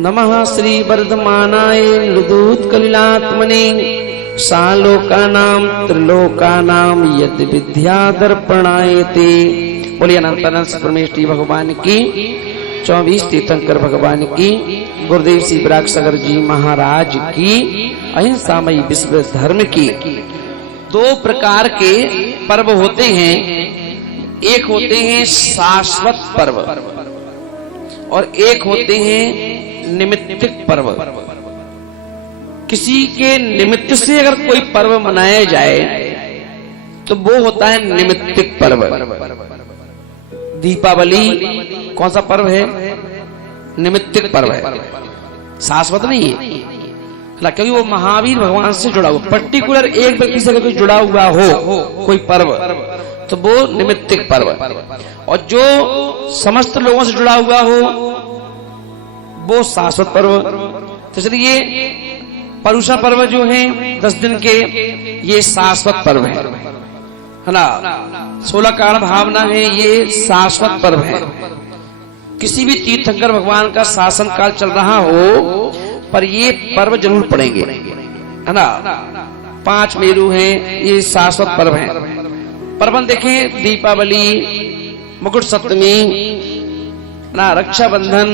नमः श्री वर्धमानाय मृदूत्कलिलात्मने सालोकानां त्रिलोकानां यद विद्या दर्पणायते। बोलिए अनंतानंद परमेष्ठी भगवान की, 24 तीर्थंकर भगवान की, गुरुदेव श्री विराग सागर जी महाराज की, अहिंसामयी विश्व धर्म की। दो प्रकार के पर्व होते हैं, एक होते हैं शाश्वत पर्व और एक होते हैं निमित्तिक पर्व। किसी के निमित्त से अगर कोई पर्व मनाया जाए तो वो होता है निमित्तिक पर्व। दीपावली कौन सा पर्व है? निमित्तिक पर्व है, शाश्वत नहीं है। क्योंकि वो महावीर भगवान से जुड़ा हुआ, पर्टिकुलर एक व्यक्ति से अगर कोई जुड़ा हुआ हो कोई पर्व तो वो निमित्तिक पर्व। और जो समस्त लोगों से जुड़ा हुआ हो वो शाश्वत पर्व। तो चलिए परुषा पर्व जो है 10 दिन के, ये शाश्वत पर्व है ना। 16 कारण भावना है, ये शाश्वत पर्व है। किसी भी तीर्थंकर भगवान का शासन काल चल रहा हो पर ये पर्व जरूर पड़ेंगे, है ना। 5 मेरु हैं, ये शाश्वत पर्व है। पर्व देखें, दीपावली, मुकुट सप्तमी ना, रक्षाबंधन,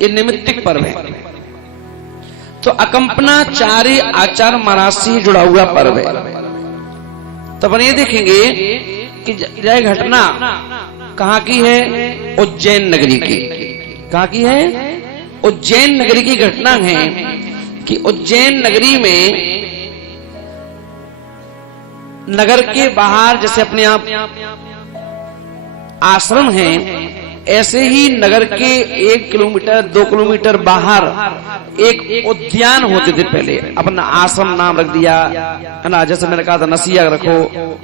ये निमित्तिक पर्व है। तो अकंपनाचार्य आचार महाराज से जुड़ा हुआ पर्व है। तो अपन ये देखेंगे कि यह घटना कहाँ की है? उज्जैन नगरी की। कहाँ की है? उज्जैन नगरी की घटना है कि उज्जैन नगरी में नगर के बाहर जैसे अपने आप आश्रम है, ऐसे ही नगर के 1 किलोमीटर 2 किलोमीटर बाहर एक उद्यान होते थे। पहले अपना आश्रम नाम रख दिया, है ना। जैसे मैंने कहा था नसिया रखो,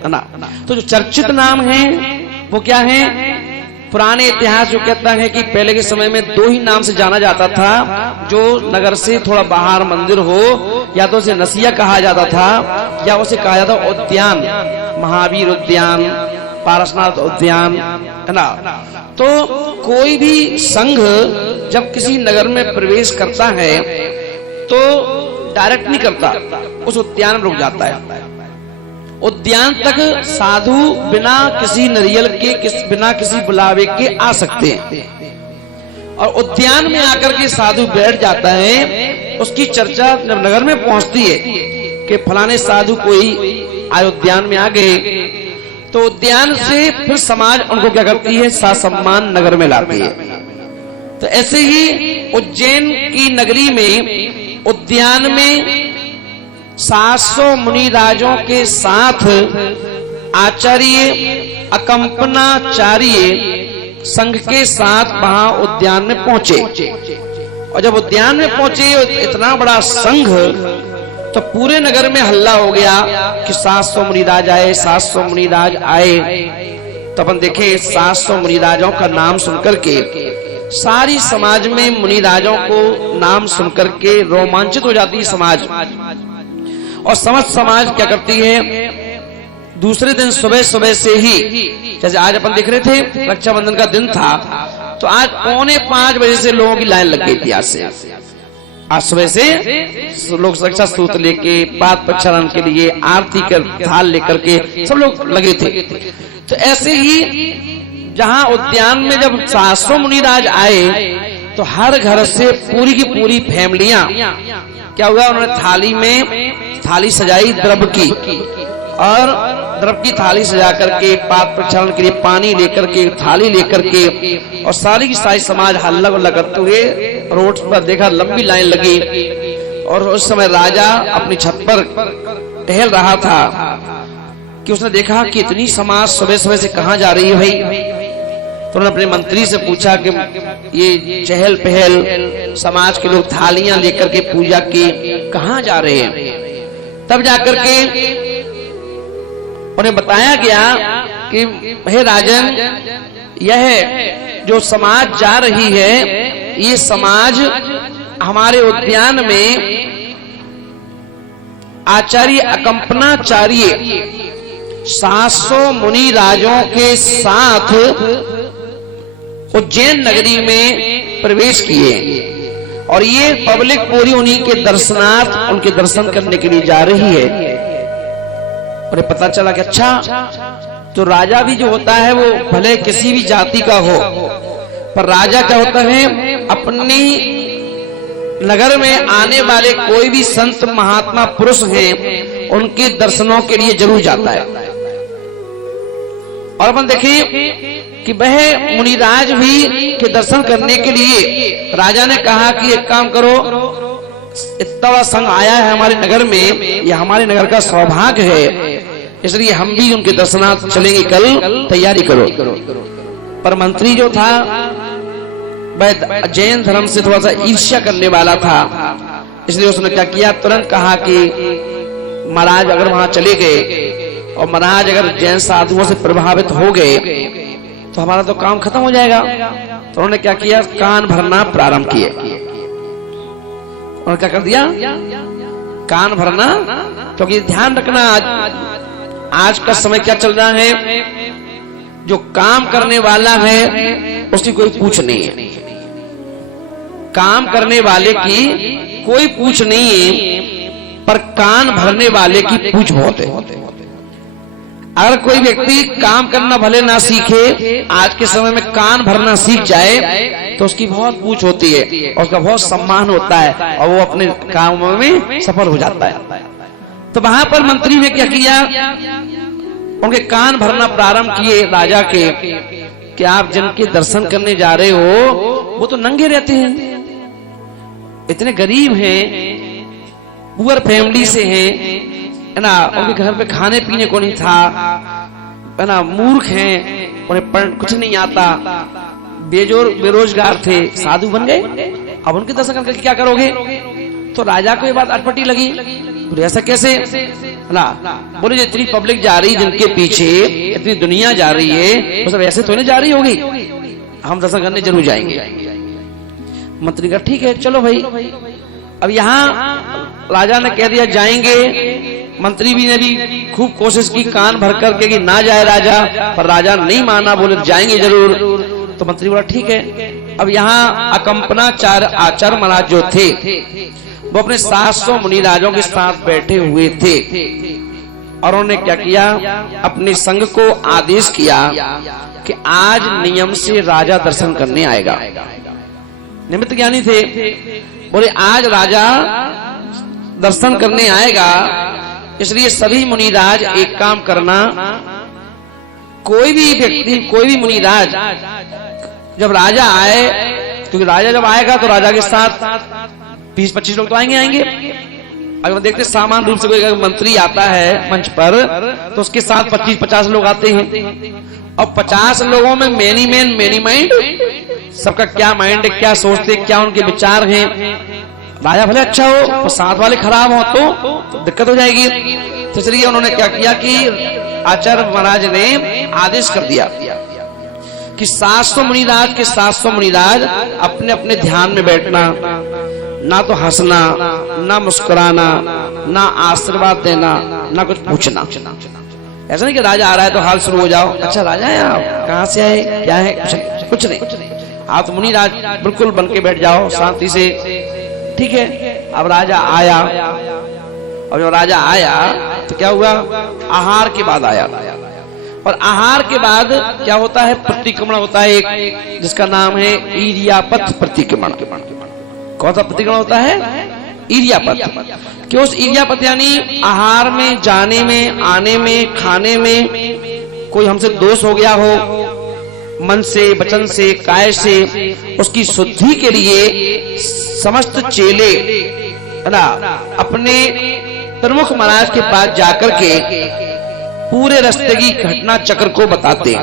है ना। तो जो चर्चित नाम है वो क्या है? पुराने इतिहास जो कहता है कि पहले के समय में 2 ही नाम से जाना जाता था। जो नगर से थोड़ा बाहर मंदिर हो, या तो उसे नसिया कहा जाता था या उसे कहा जाता उद्यान, महावीर उद्यान, पारसनाथ उद्यान, है ना। तो कोई भी संघ जब किसी नगर में प्रवेश करता है तो डायरेक्ट नहीं करता, उस उद्यान में रुक जाता है। उद्यान तक साधु बिना किसी नरियल के, बिना किसी बुलावे के आ सकते हैं। और उद्यान में आकर के साधु बैठ जाता है, उसकी चर्चा जब नगर में पहुंचती है कि फलाने साधु कोई आए उद्यान में आ गए, तो उद्यान से फिर समाज उनको क्या करती है? ससम्मान नगर में लाती है। तो ऐसे ही उज्जैन की नगरी में उद्यान में 700 मुनि राजों के साथ आचार्य अकंपनाचार्य संघ के साथ वहां उद्यान में पहुंचे। और जब उद्यान में पहुंचे इतना बड़ा संघ, तो पूरे नगर में हल्ला हो गया कि 700 मुनिराज आए, 700 मुनिराज आए। तो अपन देखें 700 मुनिराजों का नाम सुनकर के सारी समाज में मुनिराजों को नाम सुनकर के रोमांचित हो जाती है समाज। और समस्त समाज क्या करती है? दूसरे दिन सुबह सुबह से ही, जैसे आज अपन देख रहे थे रक्षाबंधन का दिन था, तो आज 4:45 बजे से लोगों की लाइन लग गई थी। आज सुबह से लोग रक्षा सूत्र लेके, पाद प्रक्षालन के लिए, आरती कर थाल लेकर के सब लोग लगे थे। तो ऐसे ही जहां उद्यान में जब 700 मुनिराज आए तो हर घर से पूरी की पूरी फैमिलियां क्या हुआ, उन्होंने थाली सजाई द्रव्य की, और द्रव्य की थाली सजा करके पाद प्रक्षालन के लिए पानी लेकर के, थाली लेकर के, और सारी की सारी समाज हल्ला गुल्ला करते हुए रोड पर देखा लंबी लाइन लगी। और उस समय राजा अपनी छत पर टहल रहा था कि उसने देखा कि इतनी समाज सुबह सुबह से कहाँ जा रही है भाई। तो उन्होंने अपने मंत्री से पूछा कि ये चहल पहल समाज के लोग थालियां लेकर के पूजा की कहाँ जा रहे हैं। तब जाकर के उन्हें बताया गया कि हे राजन, यह जो समाज जा रही है, ये समाज हमारे उद्यान में आचार्य अकंपनाचार्य 700 मुनि राजों के साथ उज्जैन नगरी में प्रवेश किए और ये पब्लिक पूरी उन्हीं के दर्शनार्थ, उनके दर्शन करने के लिए जा रही है। और पता चला कि अच्छा, तो राजा भी जो होता है वो भले किसी भी जाति का हो, पर राजा क्या होता है, अपनी नगर में आने वाले कोई भी संत महात्मा पुरुष हैं, उनके दर्शनों के लिए जरूर जाता है। और अपन देखिए कि वह मुनिराज भी के दर्शन करने के लिए राजा ने कहा कि एक काम करो, इतना बड़ा संघ आया है हमारे नगर में, यह हमारे नगर का सौभाग्य है, इसलिए हम भी उनके दर्शनार्थ चलेंगे, कल तैयारी करो। पर मंत्री जो था वह जैन धर्म से थोड़ा सा ईर्ष्या करने वाला था, इसलिए उसने क्या किया, तुरंत कहा कि महाराज अगर वहां चले गए और महाराज अगर जैन साधुओं से प्रभावित हो गए तो हमारा तो काम खत्म हो जाएगा। तो उन्होंने क्या किया, कान भरना प्रारंभ किए। उन्होंने क्या कर दिया, कान भरना, क्योंकि ध्यान रखना आज का समय क्या चल रहा है, जो काम करने वाला है उसकी कोई पूछ नहीं है, काम करने वाले की कोई पूछ नहीं है, पर कान भरने वाले की पूछ बहुत है। अगर कोई व्यक्ति काम करना भले ना सीखे, आज के समय में कान भरना सीख जाए तो उसकी बहुत पूछ होती है और उसका बहुत सम्मान होता है और वो अपने कामों में सफल हो जाता है। तो वहां पर मंत्री ने क्या किया, उनके कान भरना प्रारंभ किए राजा के, कि आप जिनके दर्शन करने जा रहे हो वो तो नंगे रहते हैं, इतने गरीब हैं, पुअर फैमिली से हैं, है ना, उनके घर पे खाने पीने को नहीं था, है ना, मूर्ख हैं, उन्हें कुछ नहीं आता, बेरोजगार थे, साधु बन गए, अब उनके दर्शन करके क्या करोगे। तो राजा को ये बात अटपटी लगी, ऐसा कैसे, ना बोले जितनी पब्लिक जा रही, जिनके पीछे इतनी दुनिया जा रही है, वो सब ऐसे तो नहीं जा रही होगी, हम दर्शन करने जरूर जाएंगे। मंत्री का ठीक है चलो भाई। अब यहाँ राजा ने कह दिया जाएंगे, मंत्री भी ने भी खूब कोशिश की कान भर करके कि ना जाए राजा, पर राजा नहीं माना, बोले जाएंगे जरूर। तो मंत्री बोला ठीक है। अब यहाँ अकंपनाचार्य आचार्य महाराज जो थे वो अपने 700 मुनिराजों के साथ बैठे हुए थे और उन्होंने क्या किया, अपने संघ को आदेश किया कि आज नियम से राजा दर्शन करने आएगा। निमित्त ज्ञानी थे, बोले आज राजा दर्शन करने आएगा, इसलिए सभी मुनिराज एक काम करना, कोई भी व्यक्ति, कोई भी मुनिराज जब राजा आए, क्योंकि राजा जब आएगा तो राजा के साथ 20-25 लोग तो आएंगे। अगर देखते सामान्य रूप से कोई मंत्री आता है मंच पर तो उसके साथ 25-50 लोग आते हैं, और 50 लोगों में मेनी मैन मेनी माइंड, सबका क्या माइंड है, क्या सोचते, क्या उनके विचार हैं। राजा भले अच्छा हो तो साथ वाले खराब हो तो दिक्कत हो जाएगी। तो इसलिए उन्होंने क्या किया कि आचार्य महाराज ने आदेश कर दिया कि 700 मुनिराज के 700 मुनिराज अपने अपने ध्यान में बैठना, ना तो हंसना, ना मुस्कुराना, ना आशीर्वाद देना, ना कुछ पूछना। ऐसा नहीं कि राजा आ रहा है तो हाल शुरू हो जाओ, अच्छा राजा है आप, कहाँ से आए, क्या है, कुछ नहीं। आप तो मुनिराज बिल्कुल बन के बैठ जाओ शांति से, ठीक है। अब राजा आया, और जब राजा आया तो क्या हुआ, आहार के बाद आया, और आहार के बाद क्या होता है, प्रतिक्रमण होता है एक, जिसका नाम है ईर्यापथ प्रतिक्रमण। कौन सा प्रतिक्रमण होता है, ईर्यापथ। कि उस ईर्यापथ यानी आहार में जाने में, आने में, खाने में कोई हमसे दोष हो गया हो, मन से, वचन से, काय से, उसकी शुद्धि के लिए समस्त चेले, है ना, अपने प्रमुख महाराज के पास जाकर के पूरे रास्ते की घटना चक्र को बताते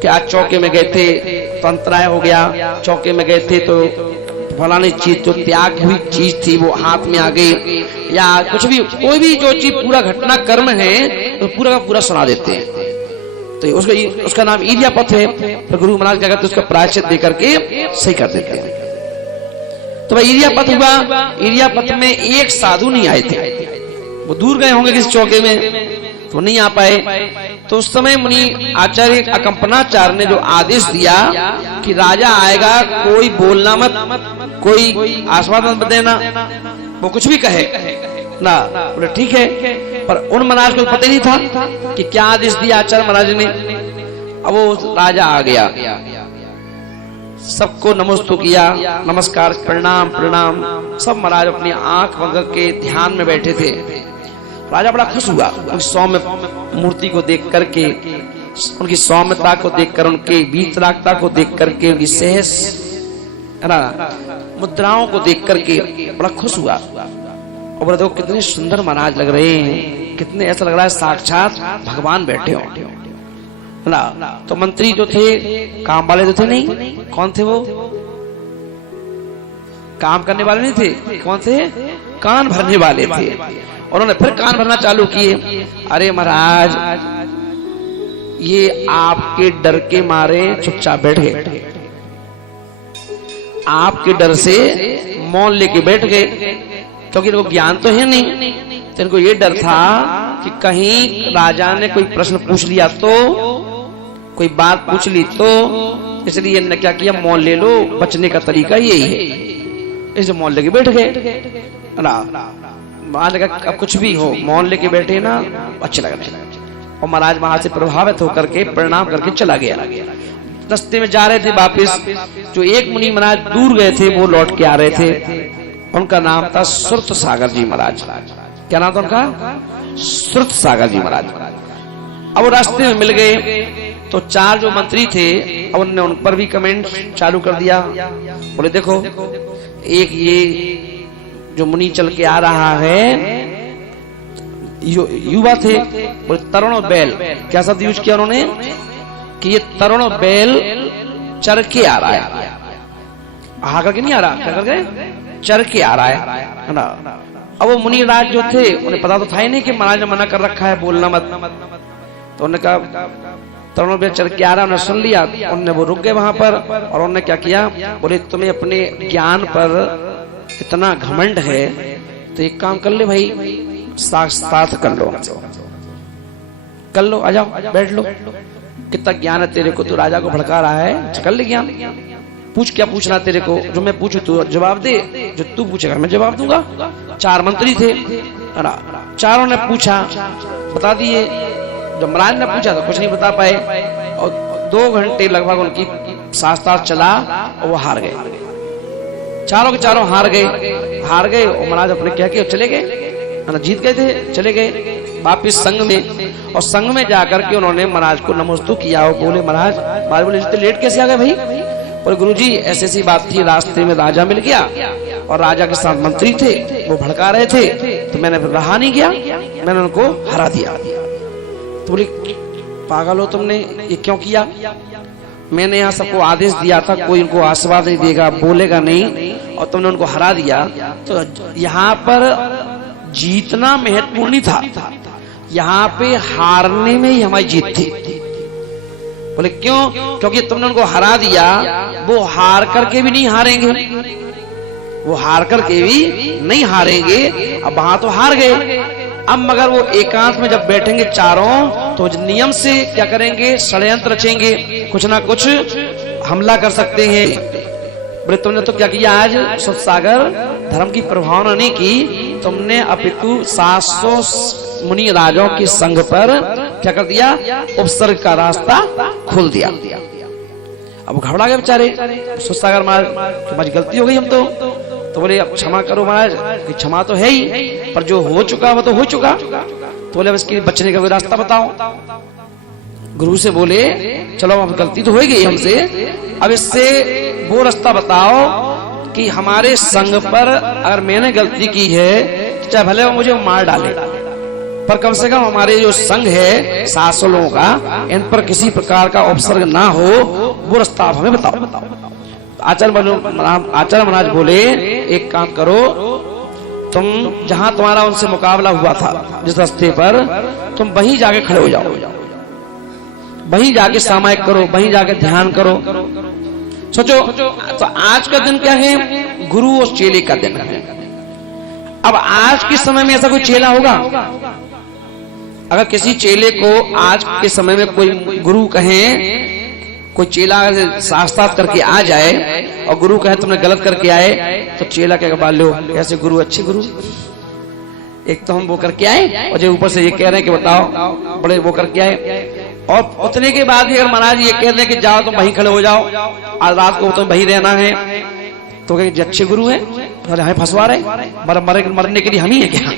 कि आज चौके में गए थे तो अंतराय हो गया, चौके में गए थे तो फलानी चीज जो त्याग हुई चीज थी वो हाथ में आ गई, या कुछ भी, कोई भी जो चीज पूरा घटना कर्म है तो पूरा का पूरा सुना देते हैं। तो उसका नाम ईर्यापथ है। तो गुरु महाराज क्या करते हैं, उसका प्रायश्चित देकर के सही कर देते हैं। तो भाई ईर्यापथ हुआ। ईर्यापथ में एक साधु नहीं आए थे, वो दूर गए होंगे किसी चौके में, तो नहीं आ पाए। तो उस समय मुनि आचार्य अकंपनाचार्य ने जो आदेश दिया कि राजा आएगा, कोई बोलना मत, कोई आश्वासन मत देना, वो कुछ भी कहे ना। बोले ठीक है, पर उन महाराज को पता ही नहीं था कि क्या आदेश दिया आचार्य महाराज ने। अब वो राजा आ गया, सबको नमस्ते किया, नमस्कार, प्रणाम प्रणाम। सब महाराज अपनी आंख बंद के ध्यान में बैठे थे। राजा बड़ा खुश हुआ उनकी सौम्य मूर्ति को देख करके, उनकी सौम्यता को देखकर, उनके वीतरागता को देख करके, उनकी सहस है ना मुद्राओं को देख करके बड़ा खुश हुआ। और बोला देखो कितने सुंदर महाराज लग रहे हैं, कितने ऐसा लग रहा है साक्षात भगवान बैठे हो ना। तो मंत्री जो थे, काम वाले जो थे, नहीं कौन थे वो, काम करने वाले नहीं थे, कौन थे, कान भरने वाले थे। और उन्होंने फिर कान भरना चालू किए। अरे महाराज, ये आपके डर के मारे चुपचाप बैठ गए, आपके डर से मौन लेके बैठ गए, क्योंकि इनको ज्ञान तो है नहीं। तो इनको ये डर था कि कहीं राजा ने कोई प्रश्न पूछ लिया तो, कोई बात पूछ ली तो, इसलिए इन्होंने क्या किया, मौन ले लो, बचने का तरीका यही है। इसे मौन लेके बैठ गए ना। मान लगा अब कुछ भी हो, मौन लेके बैठे ना, अच्छे लग रहे। और महाराज वहां से प्रभावित होकर के प्रणाम करके चला गया। रास्ते में जा रहे थे वापिस, जो एक मुनि महाराज दूर गए थे वो लौट के आ रहे थे। उनका नाम था सुरत सागर जी महाराज। क्या नाम था उनका, सुरत सागर जी महाराज। अब वो रास्ते में मिल गए तो चार जो मंत्री थे, अब उन्होंने उन पर भी कमेंट चालू कर दिया। बोले देखो, एक ये जो मुनि चल के आ रहा है, युवा थे, बोले तरुण बैल, क्या शब्द यूज किया उन्होंने कि ये तरुण बैल चर के आ रहा है, आ करके नहीं आ रहा, क्या करके चर के आ रहा है ना। अब वो मुनि राज जो थे, उन्हें पता तो था ही नहीं कि महाराज ने मना कर रखा है बोलना मत। तो उन्होंने कहा तरुण बैल चर के आ रहा, उन्होंने सुन लिया। उन्होंने वो रुक गए वहां पर, और उन्होंने क्या किया, बोले तुम्हें अपने ज्ञान पर इतना घमंड है तो एक काम कर ले भाई, साथ कर लो, कर लो, आ जाओ बैठ लो, कितना ज्ञान है तेरे को, तू राजा को भड़का रहा है, कर ले ज्ञान, पूछ, क्या पूछना तेरे को, जो मैं पूछू तू जवाब दे, जो तू पूछेगा मैं जवाब दूंगा। चार मंत्री थे, चारों ने पूछा, बता दिए। जब महाराज ने पूछा तो कुछ नहीं बता पाए, और 2 घंटे लगभग उनकी शास्त्रार्थ चला और वो हार गए, चारों के चारों हार गए। और महाराज अपने क्या किया, चले गए, जीत गए थे, चले गए वापिस संघ में। और संघ में जाकर के उन्होंने महाराज को नमस्ते किया और बोले महाराज बोले इतने लेट कैसे आ गए भाई। बोले गुरुजी ऐसी ऐसी बात थी, रास्ते में राजा मिल गया और राजा के साथ मंत्री थे, वो भड़का रहे थे, तो मैंने फिर रहा नहीं गया, मैंने उनको हरा दिया। तो बोले पागल हो तुमने, ये क्यों किया, मैंने यहाँ सबको आदेश दिया था कोई उनको आशीर्वाद नहीं देगा, बोलेगा नहीं, और तुमने उनको हरा दिया। तो यहाँ पर जीतना महत्वपूर्ण नहीं था, यहाँ पे हारने में ही हमारी जीत थी। बोले क्यों, क्योंकि तुमने उनको हरा दिया, वो हार करके भी नहीं हारेंगे, वो हार करके भी नहीं हारेंगे। अब वहां तो हार गए, अब मगर वो एकांत में जब बैठेंगे चारों, तो नियम से क्या करेंगे, षड्यंत्र रचेंगे, कुछ ना कुछ हमला कर सकते हैं। बोले तुमने तो क्या किया, आज सुत सागर धर्म की प्रभावना नहीं की, तुमने अपितु 700 मुनि राजाओं के संघ पर क्या कर दिया, उपसर्ग का रास्ता खोल दिया। अब घबरा गए बेचारे सुत सागर महाराज, तुम्हारी गलती हो गई, हम तो बोले अब क्षमा करो महाराज, क्षमा तो है ही, पर जो हो चुका वो तो हो चुका। तो बोले अब इसके बचने का कोई रास्ता बताओ। गुरु से बोले चलो अब गलती तो हो गई हमसे, अब इससे वो रास्ता बताओ कि हमारे संघ पर अगर मैंने गलती की है तो चाहे भले वो मुझे मार डाले, पर कम से कम हमारे जो संघ है 700 लोगों का, इन पर किसी प्रकार का उपसर्ग ना हो, वो रास्ता आप हमें बताओ। आचार्य महाराज बोले एक काम करो, तुम जहां तुम्हारा उनसे मुकाबला हुआ था जिस रास्ते पर, तुम वहीं जाके खड़े हो जाओ, वहीं जाके सामायिक करो, वहीं जाके ध्यान करो। सोचो तो आज का दिन क्या है, गुरु और चेले का दिन है। अब आज के समय में ऐसा कोई चेला होगा, अगर किसी चेले को आज के समय में कोई गुरु कहे, कोई चेला शास्त्रार्थ करके आ जाए और गुरु कहे तुमने गलत करके आए, तो चेला क्या बाल लो ऐसे गुरु अच्छे गुरु, एक तो हम वो करके आए और जो ऊपर से ये कह रहे हैं कि बताओ बड़े वो करके आए, और उतने के बाद भी अगर महाराज ये कह रहे हैं कि जाओ तुम वहीं खड़े हो जाओ, आज रात को तुम वहीं रहना है, तो कहेंगे अच्छे गुरु हैं, अरे हमें फंसवा रहे, मरने के लिए हम ही है क्या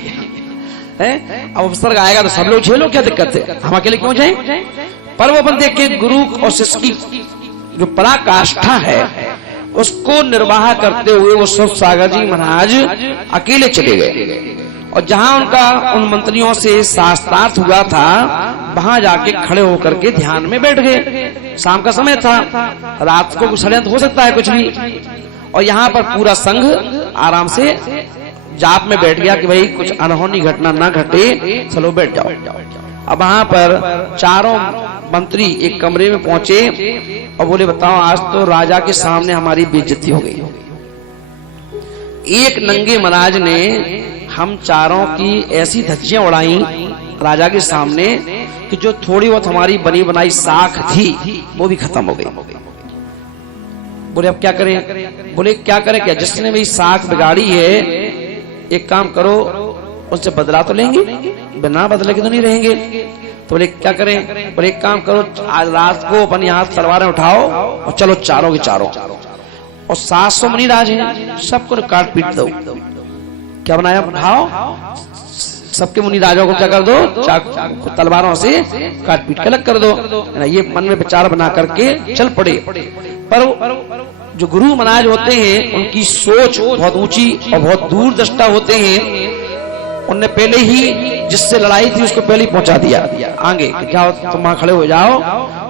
है? अब अवसर आएगा तो सब लोग झेलो, क्या दिक्कत है, हम अकेले क्यों जाए? पर वो अपन देखे गुरु और शिष्य की जो पराकाष्ठा है उसको निर्वाह करते हुए वो सुख सागर जी महाराज अकेले चले गए, और जहां उनका उन मंत्रियों से शास्त्रार्थ हुआ था वहां जाके खड़े होकर के ध्यान में बैठ गए। शाम का समय था, रात को षड्यंत्र हो सकता है कुछ भी, और यहाँ पर पूरा संघ आराम से जाप में बैठ गया कि भाई कुछ अनहोनी घटना ना घटे, चलो बैठ जाओ। अब वहां पर चारों मंत्री एक कमरे में पहुंचे और बोले बताओ आज तो राजा के सामने हमारी बेइज्जती हो गई। एक नंगे महाराज ने हम चारों की ऐसी धज्जियां उड़ाई राजा के सामने कि जो थोड़ी बहुत हमारी बनी बनाई साख थी वो भी खत्म हो गई। बोले अब क्या करें? बोले क्या करें क्या, जिसने भी साख बिगाड़ी है एक काम करो उससे बदला तो लेंगे, बिना बदले के तो नहीं रहेंगे। तो बोले क्या करें? बोले एक काम करो आज रात को अपन यहाँ तलवारें उठाओ और चलो चारों के चारों, और 700 मुनिराज हैं सबको काट पीट दो। क्या बनाया? उठाओ सबके मुनि राजाओं को क्या कर दो, तलवारों से काट पीट के अलग कर दो। ये मन में विचार बना करके चल पड़े। पर जो गुरु महाराज होते हैं उनकी सोच बहुत ऊंची और बहुत दूरदृष्टा होते हैं। उनने पहले ही जिससे लड़ाई थी उसको पहले ही पहुंचा दिया आगे, जाओ तुम वहां खड़े हो जाओ।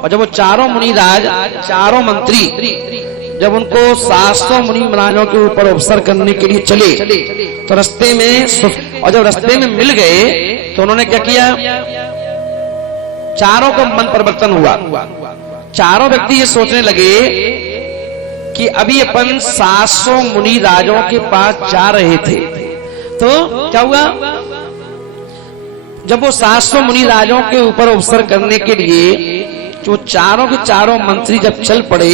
और जब वो चारों मुनिराज चारों मंत्री जब उनको 700 मुनि महाराजों के ऊपर अवसर करने के लिए चले तो रास्ते में, और जब रास्ते में मिल गए तो उन्होंने क्या किया, चारों का मन परिवर्तन हुआ। चारों व्यक्ति ये सोचने लगे कि अभी अपन 700 मुनि राजों के पास जा रहे थे, तो क्या हुआ, जब वो 700 मुनि राजों के ऊपर अवसर करने के लिए जो चारों के चारों मंत्री जब चल पड़े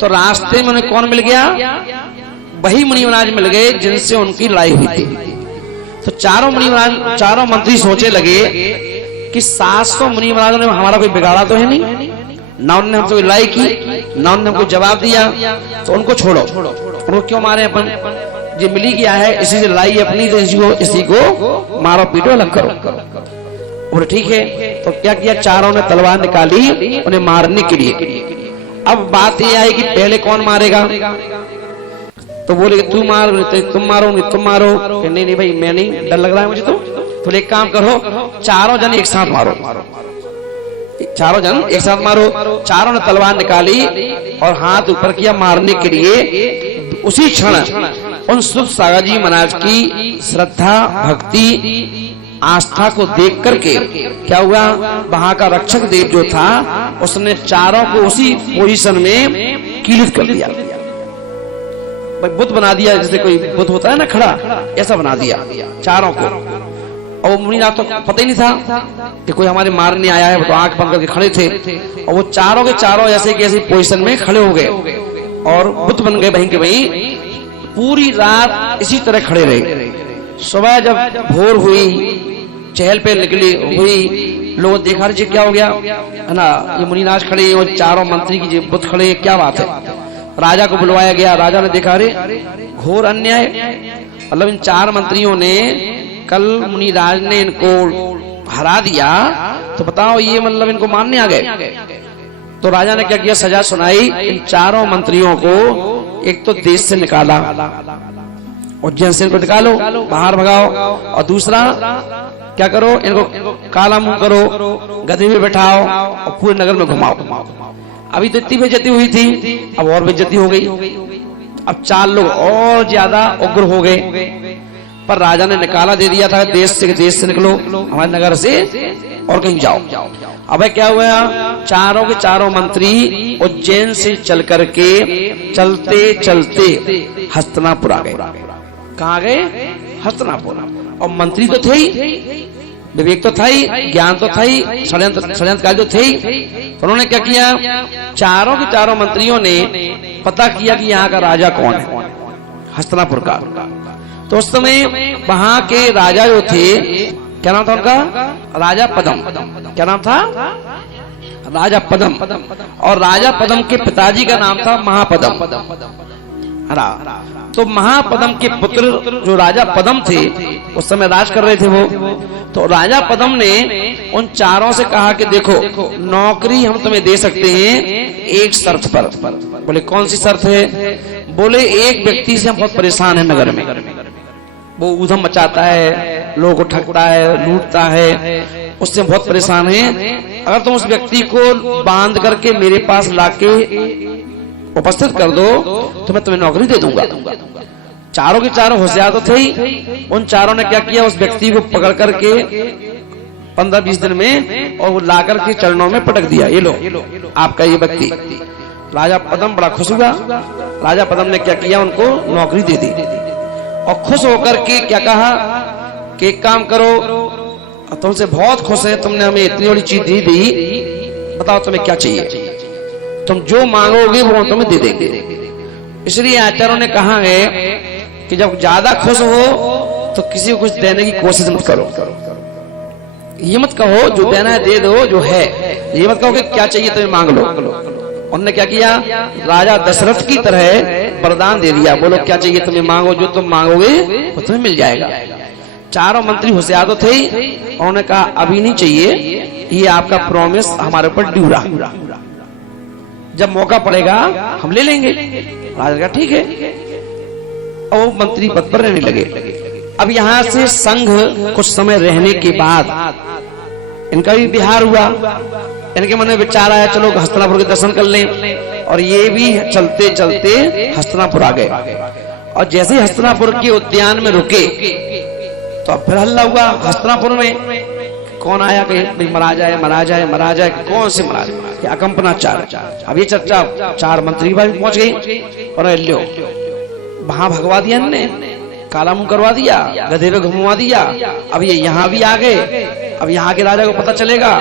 तो रास्ते में उन्हें कौन मिल गया, वही मुनि महाराज मिल गए जिनसे उनकी लड़ाई हुई थी। तो चारों मुनि महाराज चारों मंत्री सोचे लगे कि 700 मुनि महाराजों ने हमारा कोई बिगाड़ा तो है नहीं, ना उन्होंने हमसे लड़ाई की, ना उन्होंने हमको जवाब दिया, तो उनको छोड़ो, उनको क्यों मारे अपन, ये मिली गया है इसी से लड़ाई अपनी, तो इसी को मारो पीटो अलग करो। बोले ठीक है। तो क्या किया, चारों ने तलवार निकाली उन्हें मारने के लिए। अब बात यह आई कि पहले कौन मारेगा, तो बोले तू मार, तुम मारो, तुम मारो। नहीं नहीं भाई मैं नहीं, डर लग रहा है मुझे। तो एक काम करो चारों जन एक साथ मारो, चारों जन एक साथ मारो। चारों ने तलवार निकाली और हाथ ऊपर किया मारने के लिए। उसी क्षण उन सुख सागर जी महाराज की श्रद्धा भक्ति आस्था को देख करके क्या हुआ, वहां का रक्षक देव जो था उसने चारों को उसी पोजीशन में कीलित कर दिया, बुद्ध बना दिया, जैसे कोई बुद्ध होता है ना खड़ा, ऐसा बना दिया चारों को। और मुनिराज तो पता ही नहीं था कि कोई हमारे मारने आया है, वो तो आंख बंद करके खड़े थे। और वो चारों के चारों ऐसे की ऐसी पोजीशन में खड़े हो गए और बुद्ध बन गए वहीं के वहीं। पूरी रात इसी तरह खड़े रहे। सुबह जब भोर हुई, चहल पहल निकली हुई, लोग देखा रहे क्या हो गया है ना, ये मुनिराज खड़े और चारों मंत्री की बुद्ध खड़े, क्या बात है। राजा को बुलवाया गया, राजा ने देखा अरे घोर अन्याय, मतलब इन 4 मंत्रियों ने कल मुनिराज ने इनको हरा दिया, तो बताओ ये मतलब इनको मारने आ गए। तो राजा ने क्या किया, सजा सुनाई, इन 4 मंत्रियों को एक तो देश से निकाला, उज्जैन से इनको निकालो, बाहर भगाओ, और दूसरा क्या करो, इनको काला मुंह करो, गधे में बैठाओ और पूरे नगर में घुमाओ। अभी तो इतनी बेइज्जती हुई थी, अब और बेइज्जती हो गई। अब 4 लोग और ज्यादा उग्र हो गए, पर राजा ने निकाला दे दिया था, देश से निकलो, हमारे नगर से और कहीं जाओ। अब क्या हुआ, चारों के चारों मंत्री उज्जैन से चल करके चलते चलते हस्तिनापुर आ गए। कहाँ गए, हस्तिनापुर। और मंत्री तो थे ही, विवेक तो था ही, ज्ञान तो था ही, षड्यंत्रकारी तो थे ही। तो उन्होंने क्या किया, चारों के चारों मंत्रियों ने पता किया कि यहाँ का राजा कौन है, हस्तिनापुर का। तो उस समय वहां के राजा जो थे, क्या नाम था उनका, राजा पद्म। क्या नाम था, राजा पद्म। और राजा पद्म के पिताजी का नाम था महापद्म। तो महापद्म के पुत्र जो राजा पद्म थे, उस समय राज कर रहे थे वो। तो राजा पद्म ने उन चारों से कहा कि देखो, नौकरी हम तुम्हें दे सकते हैं एक शर्त पर। बोले कौन सी शर्त है? बोले एक व्यक्ति से हम बहुत परेशान है नगर में, वो ऊधम मचाता है, लोगों को ठगता है, लूटता है, उससे बहुत परेशान है। अगर तुम उस व्यक्ति को बांध करके मेरे पास लाके उपस्थित कर दो तो मैं तुम्हें नौकरी दे दूंगा। चारों के चारों होशियार तो थे ही। उन चारों ने क्या किया, उस व्यक्ति को पकड़ करके 15-20 दिन में और वो ला करके चरणों में पटक दिया, ये लो आपका ये व्यक्ति। राजा पद्म बड़ा खुश हुआ। राजा पद्म ने क्या किया, उनको नौकरी दे दी और खुश होकर के क्या कहा कि एक काम करो, तुमसे बहुत खुश है, तुमने हमें इतनी बड़ी चीज दी दी, बताओ तुम्हें क्या चाहिए, तुम जो मांगोगे वो तुम्हें दे देंगे। इसलिए आचार्यों ने कहा है कि जब ज्यादा खुश हो तो किसी को कुछ देने की कोशिश मत करो। ये मत कहो जो देना है दे दो जो है, ये मत कहो कि क्या चाहिए तुम्हें मांग लो। उन्होंने क्या किया, राजा दशरथ की तरह वरदान दे दिया, बोलो क्या चाहिए तुम्हें मांगो, जो तुम मांगोगे वो तुम्हें मिल जाएगा। चारों मंत्री होशियार तो थे ही, उन्होंने कहा अभी नहीं चाहिए, ये आपका प्रॉमिस हमारे ऊपर ड्यू रहा, जब मौका पड़ेगा हम ले लेंगे। राजा का ठीक है, और मंत्री पद पर रहने लगे। अब यहाँ से संघ कुछ समय रहने के बाद इनका भी बिहार हुआ। इनके मन में विचार आया चलो हस्तिनापुर के दर्शन कर लें, और ये भी चलते चलते हस्तिनापुर आ गए। और जैसे हस्तिनापुर के उद्यान में रुके तो अब फिर हल्ला हुआ हस्तिनापुर में, कौन आया कि महाराज आए, महाराज आए, महाराज आए, कौन से महाराज, अकंपनाचार्य। अब ये चर्चा, चार मंत्री भी पहुंच गई और लो वहां भगवा दिया, इनने काला मुंह करवा दिया, गधे पे घुमवा दिया। अब ये यहाँ भी आ गए, अब यहाँ के राजा को पता चलेगा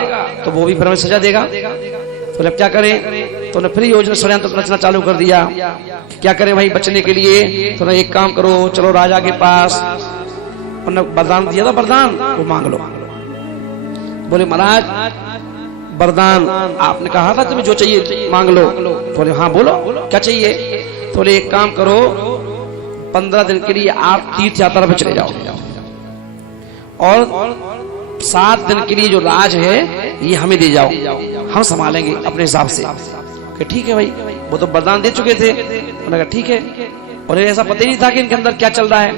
तो वो भी फिर हमें सजा देगा। तो अब क्या करें, तो ने फिर योजना षड्यंत्र रचना चालू कर दिया। क्या करें भाई बचने के लिए, तो एक काम करो, चलो राजा के पास, उन्होंने वरदान दिया था, वरदान वो मांग लो। बोले महाराज वरदान आपने कहा था तुम्हें जो चाहिए मांग लो। बोले हाँ बोलो क्या चाहिए। तो बोले एक काम करो, 15 दिन के लिए आप तीर्थ यात्रा पे चले जाओ, और 7 दिन के लिए जो राज है ये हमें दे जाओ, हम संभालेंगे अपने हिसाब से। कि ठीक है भाई, वो तो वरदान दे चुके थे। उन्होंने कहा ठीक है, और ऐसा पता ही नहीं था कि इनके अंदर क्या चल रहा है,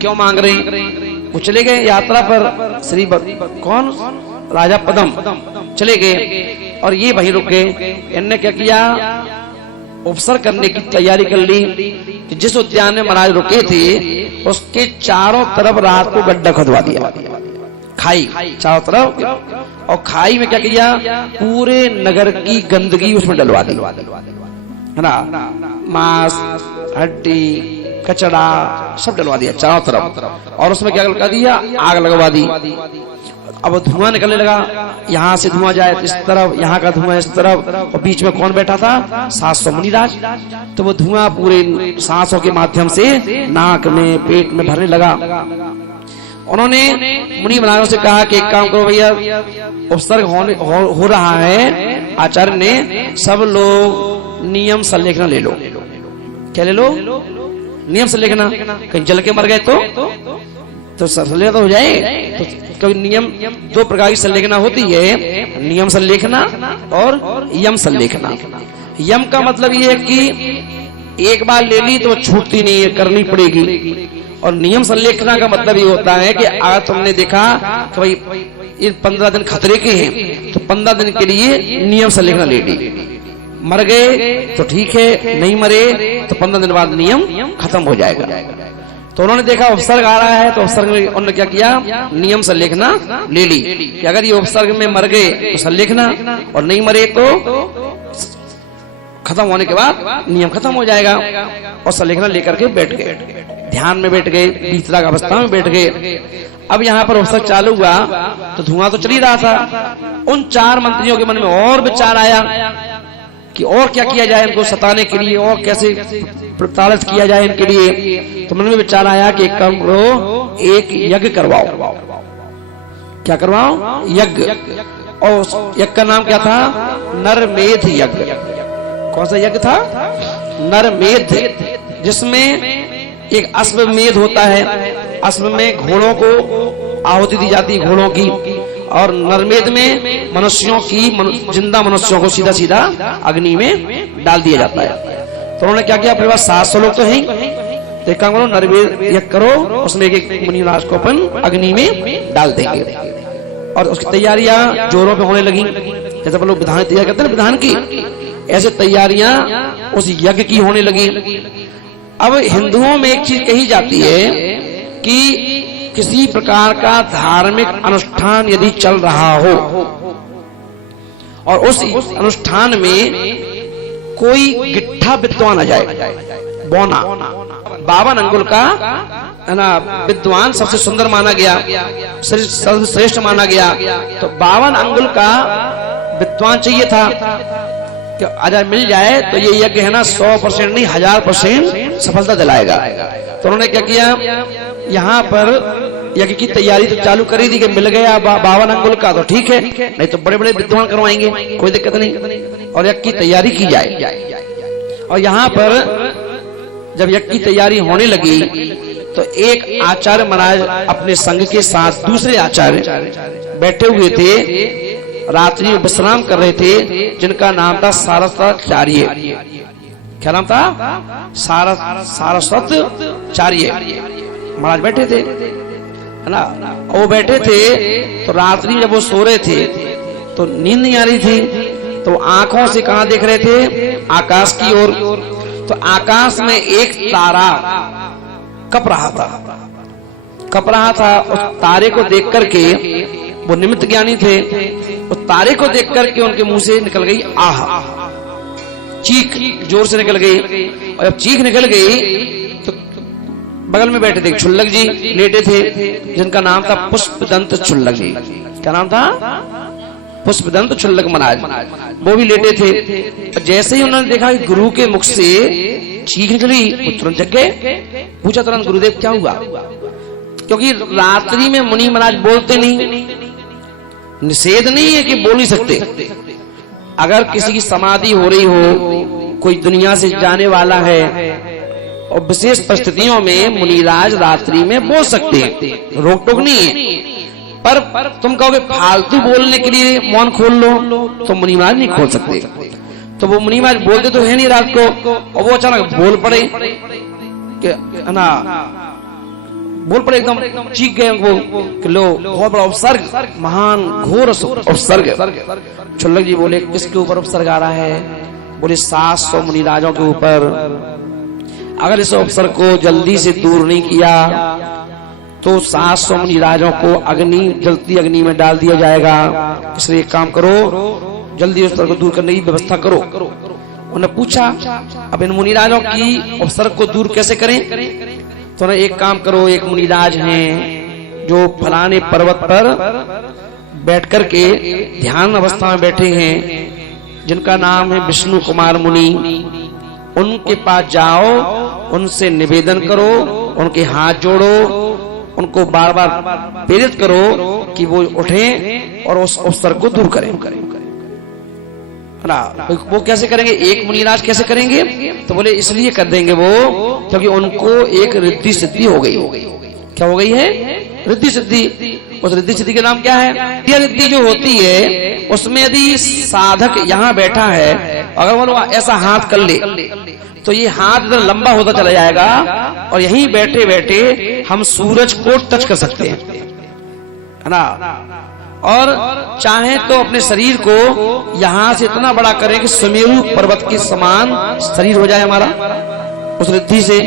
क्यों मांग रहे हैं। वो चले गए यात्रा पर, श्री कौन, राजा पद्म चले गए, और ये वहीं रुके। इनने क्या किया, उपसर करने की तैयारी कर ली कि जिस उद्यान में महाराज रुके थे उसके चारों तरफ रात को गड्ढा खुदवा दिया, खाई चारों तरफ। और खाई में क्या किया, पूरे नगर की गंदगी उसमें डलवा दी, है ना, मांस, हड्डी, कचड़ा सब डलवा दिया चारों तरफ। और उसमें क्या लगा दिया, आग लगवा दी। अब धुआं निकलने लगा, यहाँ से धुआं जाए इस तरफ, यहाँ का धुआं इस तरफ, और बीच में कौन बैठा था, 700 मुनिराज। तो वो धुआं पूरे सांसों के माध्यम से नाक में, पेट में भरने लगा। उन्होंने मुनि महाराजों से कहा कि एक काम करो भैया, उपसर्ग हो रहा है, आचार्य ने सब लोग नियम संलेखना ले लो। क्या ले लो, नियम संलेखना। कहीं जल के मर गए तो संलेखना तो हो जाए। तो क्योंकि नियम 2 प्रकार की संलेखना होती है, नियम संलेखना और यम संलेखना। यम का मतलब ये है कि एक बार ले ली तो छूटती नहीं है, करनी पड़ेगी। और नियम संलेखना का मतलब ये होता है कि अगर तुमने देखा कि भाई ये 15 दिन खतरे के हैं तो 15 दिन के लिए नियम संलेखना ले ली। मर गए तो ठीक है, नहीं मरे तो 15 दिन बाद नियम खत्म हो जाएगा। तो उन्होंने देखा उपसर्ग आ रहा है, तो उपसर्ग में उन्होंने क्या किया, नियम संलेखना ले ली कि अगर ये उपसर्ग में मर गए तो संलेखना, और नहीं मरे तो खत्म होने के बाद नियम खत्म हो जाएगा। और सलेखना लेकर के बैठ गए, ध्यान में बैठ गए, वितराग अवस्था में बैठ गए। अब यहाँ पर अवसर चालू हुआ तो धुआं तो चल ही रहा था। उन 4 मंत्रियों के मन में और विचार आया कि और क्या किया जाए इनको सताने के लिए, और कैसे प्रताड़ित किया जाए इनके लिए। तो मन में विचार आया कि एक काम करो, एक यज्ञ करवाओ। क्या करवाओ? यज्ञ। और उस यज्ञ का नाम क्या था? नरमेध यज्ञ। कौन सा यज्ञ था? नरमेध, जिसमें एक अश्वमेध होता है, अश्व में घोड़ों को आहुति दी जाती है, घोड़ों की, और नरमेध में मनुष्यों की, जिंदा मनुष्यों को सीधा सीधा अग्नि में डाल दिया जाता है। तो उन्होंने क्या किया, अपने पास 700 लोग तो हैं, तो एक काम करो, नरमेध यज्ञ करो, उसमें एक मुनिराज को अपन अग्नि में डाल देंगे। और उसकी तैयारियां जोरों पे होने लगी, जैसे अपन लोग विधान तैयार करते हैं विधान की, ऐसे तैयारियां उस यज्ञ की होने लगी। अब हिंदुओं में एक चीज कही जाती है कि किसी प्रकार का धार्मिक अनुष्ठान यदि चल रहा हो और उस अनुष्ठान में कोई गिट्ठा विद्वान आ जाए, बौना 52 अंगुल का है ना विद्वान सबसे सुंदर माना गया, सर्वश्रेष्ठ माना गया, तो 52 अंगुल का विद्वान चाहिए था कि अगर मिल जाए तो ये यज्ञ है ना 100% नहीं 1000% सफलता दिलाएगा। तो उन्होंने क्या किया, यहाँ पर यज्ञ की तैयारी तो चालू कर ही दी कि मिल गया 52 अंगुल का तो ठीक है, नहीं तो बड़े बड़े विद्वान करवाएंगे, कोई दिक्कत नहीं, और यज्ञ की तैयारी की जाए। और यहाँ पर जब यज्ञ की तैयारी होने लगी तो एक आचार्य महाराज अपने संघ के साथ दूसरे आचार्य बैठे हुए थे, रात्रि में विश्राम कर रहे थे, जिनका नाम था सारस्वताचार्य। क्या नाम था? सारस्वताचार्य महाराज बैठे थे, है ना। वो बैठे थे तो रात्रि में जब वो सो रहे थे तो नींद नहीं आ रही थी, तो आंखों से कहां देख रहे थे? आकाश की ओर। तो आकाश में एक तारा कप रहा था। उस तारे को देख करके वो निमित्त ज्ञानी थे, उस तारे को देख करके उनके मुंह से निकल गई आह, चीख जोर से निकल गई। और जब चीख निकल गई तो बगल में बैठे थे छुल्लक जी लेटे थे, जिनका नाम था पुष्पदंत छुल्लक जी। क्या नाम था? पुष्पदंत छुल्लक महाराज, वो भी लेटे थे। जैसे ही उन्होंने देखा कि गुरु के मुख से चीख निकली, वो तुरंत जग गए। पूछा तुरंत, गुरुदेव क्या हुआ? क्योंकि रात्रि में मुनि महाराज बोलते नहीं, निषेध नहीं है कि बोल नहीं सकते। अगर किसी की समाधि हो रही हो, कोई दुनिया से जाने वाला है, और विशेष परिस्थितियों में मुनिराज रात्रि में बोल सकते हैं, रोक टोक नहीं है। पर तुम कहोगे फालतू बोलने के लिए मौन खोल लो, तो मुनि महाराज नहीं खोल सकते। तो वो मुनि महाराज बोलते तो है नहीं रात को, और वो अचानक बोल पड़े, है ना, बोल पड़े, एकदम चीख गए वो कि लो बहुत बड़ा उपसर्ग, महान घोर उपसर्ग। छुल्लक जी बोले, किसके ऊपर उपसर्ग आ रहा है? बोले 700 मुनिराजों के ऊपर। अगर इस उपसर्ग को जल्दी से दूर नहीं किया तो 700 मुनिराजों को जलती अग्नि में डाल दिया जाएगा। इसलिए एक काम करो, जल्दी उपसर्ग को दूर करने की व्यवस्था करो। उन्होंने पूछा, अब इन मुनिराजों की उपसर्ग को दूर कैसे करें? तो ना एक काम करो, एक मुनिराज हैं जो फलाने पर्वत पर बैठ करके ध्यान अवस्था में बैठे हैं, जिनका नाम है विष्णु कुमार मुनि। उनके पास जाओ, उनसे निवेदन करो, उनके हाथ जोड़ो, उनको बार बार प्रेरित करो कि वो उठें और उस अवसर को दूर करें। वो कैसे करेंगे? एक मुनिराज कैसे करेंगे? तो बोले इसलिए कर देंगे वो, क्योंकि उनको एक रिद्धि सिद्धि हो गई। क्या हो गई है? रिद्धि सिद्धि। उस रिद्धि सिद्धि का नाम क्या है? यह रिद्धि जो होती है उसमें यदि साधक यहाँ बैठा है, अगर वो ऐसा हाथ कर ले तो ये हाथ इधर लंबा होता चला जाएगा, और यहीं बैठे बैठे हम सूरज को टच कर सकते हैं, है ना। और चाहे तो अपने शरीर को यहां से इतना बड़ा करें कि सुमेरु पर्वत के समान शरीर हो जाए हमारा उस रिद्धि से,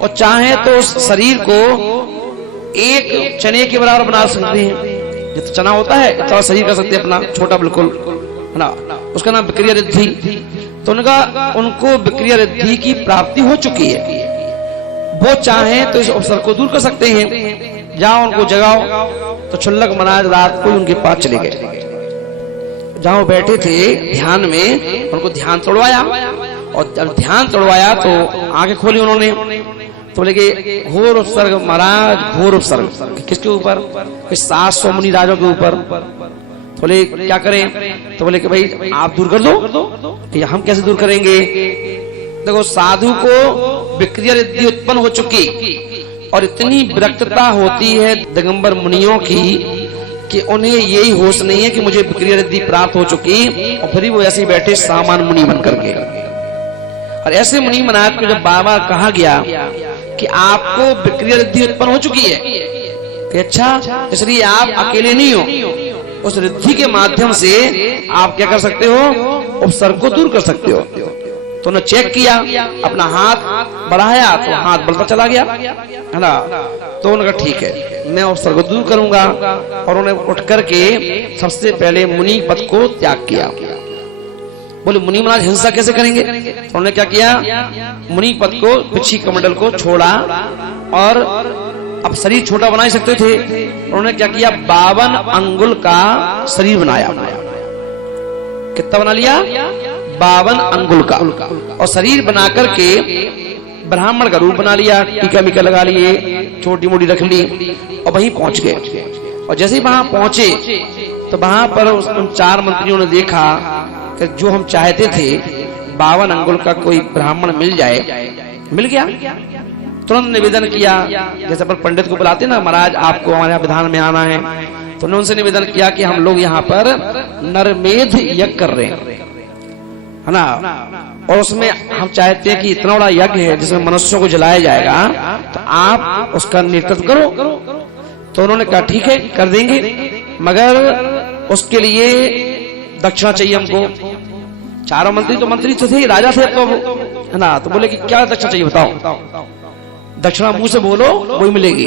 और चाहे तो उस शरीर को एक चने के बराबर बना सकते हैं। जितना चना होता है इतना शरीर कर सकते हैं अपना, छोटा बिल्कुल, है ना। उसका नाम विक्रिया रिद्धि। तो उनको विक्रिया रिद्धि की प्राप्ति हो चुकी है। वो चाहे तो इस अवसर को दूर कर सकते हैं। जाओ उनको जगाओ। तो क्षुल्लक महाराज रात को उनके पास चले गए। जहां वो बैठे थे ध्यान में, उनको ध्यान तोड़वाया, और जब ध्यान तोड़वाया तो आंखें खोली उन्होंने। तो बोले कि घोर उपसर्ग महाराज, घोर उपसर्ग। किसके ऊपर? 700 मुनि राजों के ऊपर। बोले क्या करें? तो बोले कि भाई आप दूर कर दो। कि हम कैसे दूर करेंगे? देखो, साधु को विक्रिया रिद्धि उत्पन्न हो चुकी, और इतनी विरक्तता होती है दिगंबर मुनियों की कि उन्हें यही होश नहीं है कि मुझे विक्रिया रिद्धि प्राप्त हो चुकी, और फिर वो ऐसे ही बैठे सामान्य मुनि बन करके। और ऐसे मुनि महाराज को जब बाबा कहा गया कि आपको विक्रिया रिद्धि उत्पन्न हो चुकी है, कि अच्छा, इसलिए आप अकेले नहीं हो, उस रिद्धि के माध्यम से आप क्या कर सकते हो? उपसर्ग को दूर कर सकते हो। तो उन्होंने चेक किया, अपना हाथ बढ़ाया तो हाथ बढ़ता चला गया, है ना। तो उन्होंने कहा ठीक है, मैं उपसर्ग को दूर करूंगा। और उन्होंने उठ करके सबसे पहले मुनि पद को त्याग किया। बोले मुनि महाराज हिंसा कैसे करेंगे? तो उन्होंने क्या किया? मुनि पद को, पिछी कमंडल को छोड़ा, और अब शरीर छोटा बना ही सकते थे। उन्होंने क्या किया? 52 अंगुल का शरीर बनाया। कितना बना लिया? 52 अंगुल का। और शरीर बना करके ब्राह्मण का रूप बना लिया, टीका मीका लगा लिए, छोटी मोटी रख ली, और वहीं पहुंच गए। और जैसे ही वहां पहुंचे तो वहां पर उन 4 मंत्रियों ने देखा कि जो हम चाहते थे 52 अंगुल का कोई ब्राह्मण मिल जाए, मिल गया। तुरंत निवेदन किया, जैसे पर पंडित को बुलाते ना, महाराज आपको हमारे विधान में आना है। तो उन्होंने उनसे निवेदन किया कि हम लोग यहाँ पर नरमेध यज्ञ कर रहे हैं, है ना, और उसमें हम चाहते हैं कि इतना बड़ा यज्ञ है जिसमें मनुष्यों को जलाया जाएगा, तो आप उसका नेतृत्व करो। तो उन्होंने कहा ठीक है, कर देंगे, मगर उसके लिए दक्षिणा चाहिए हमको। चारों मंत्री तो मंत्री तो थे, राजा थे तो, है ना। तो बोले कि क्या दक्षिणा चाहिए बताओ। दक्षिणा मुंह से बोलो वही मिलेगी।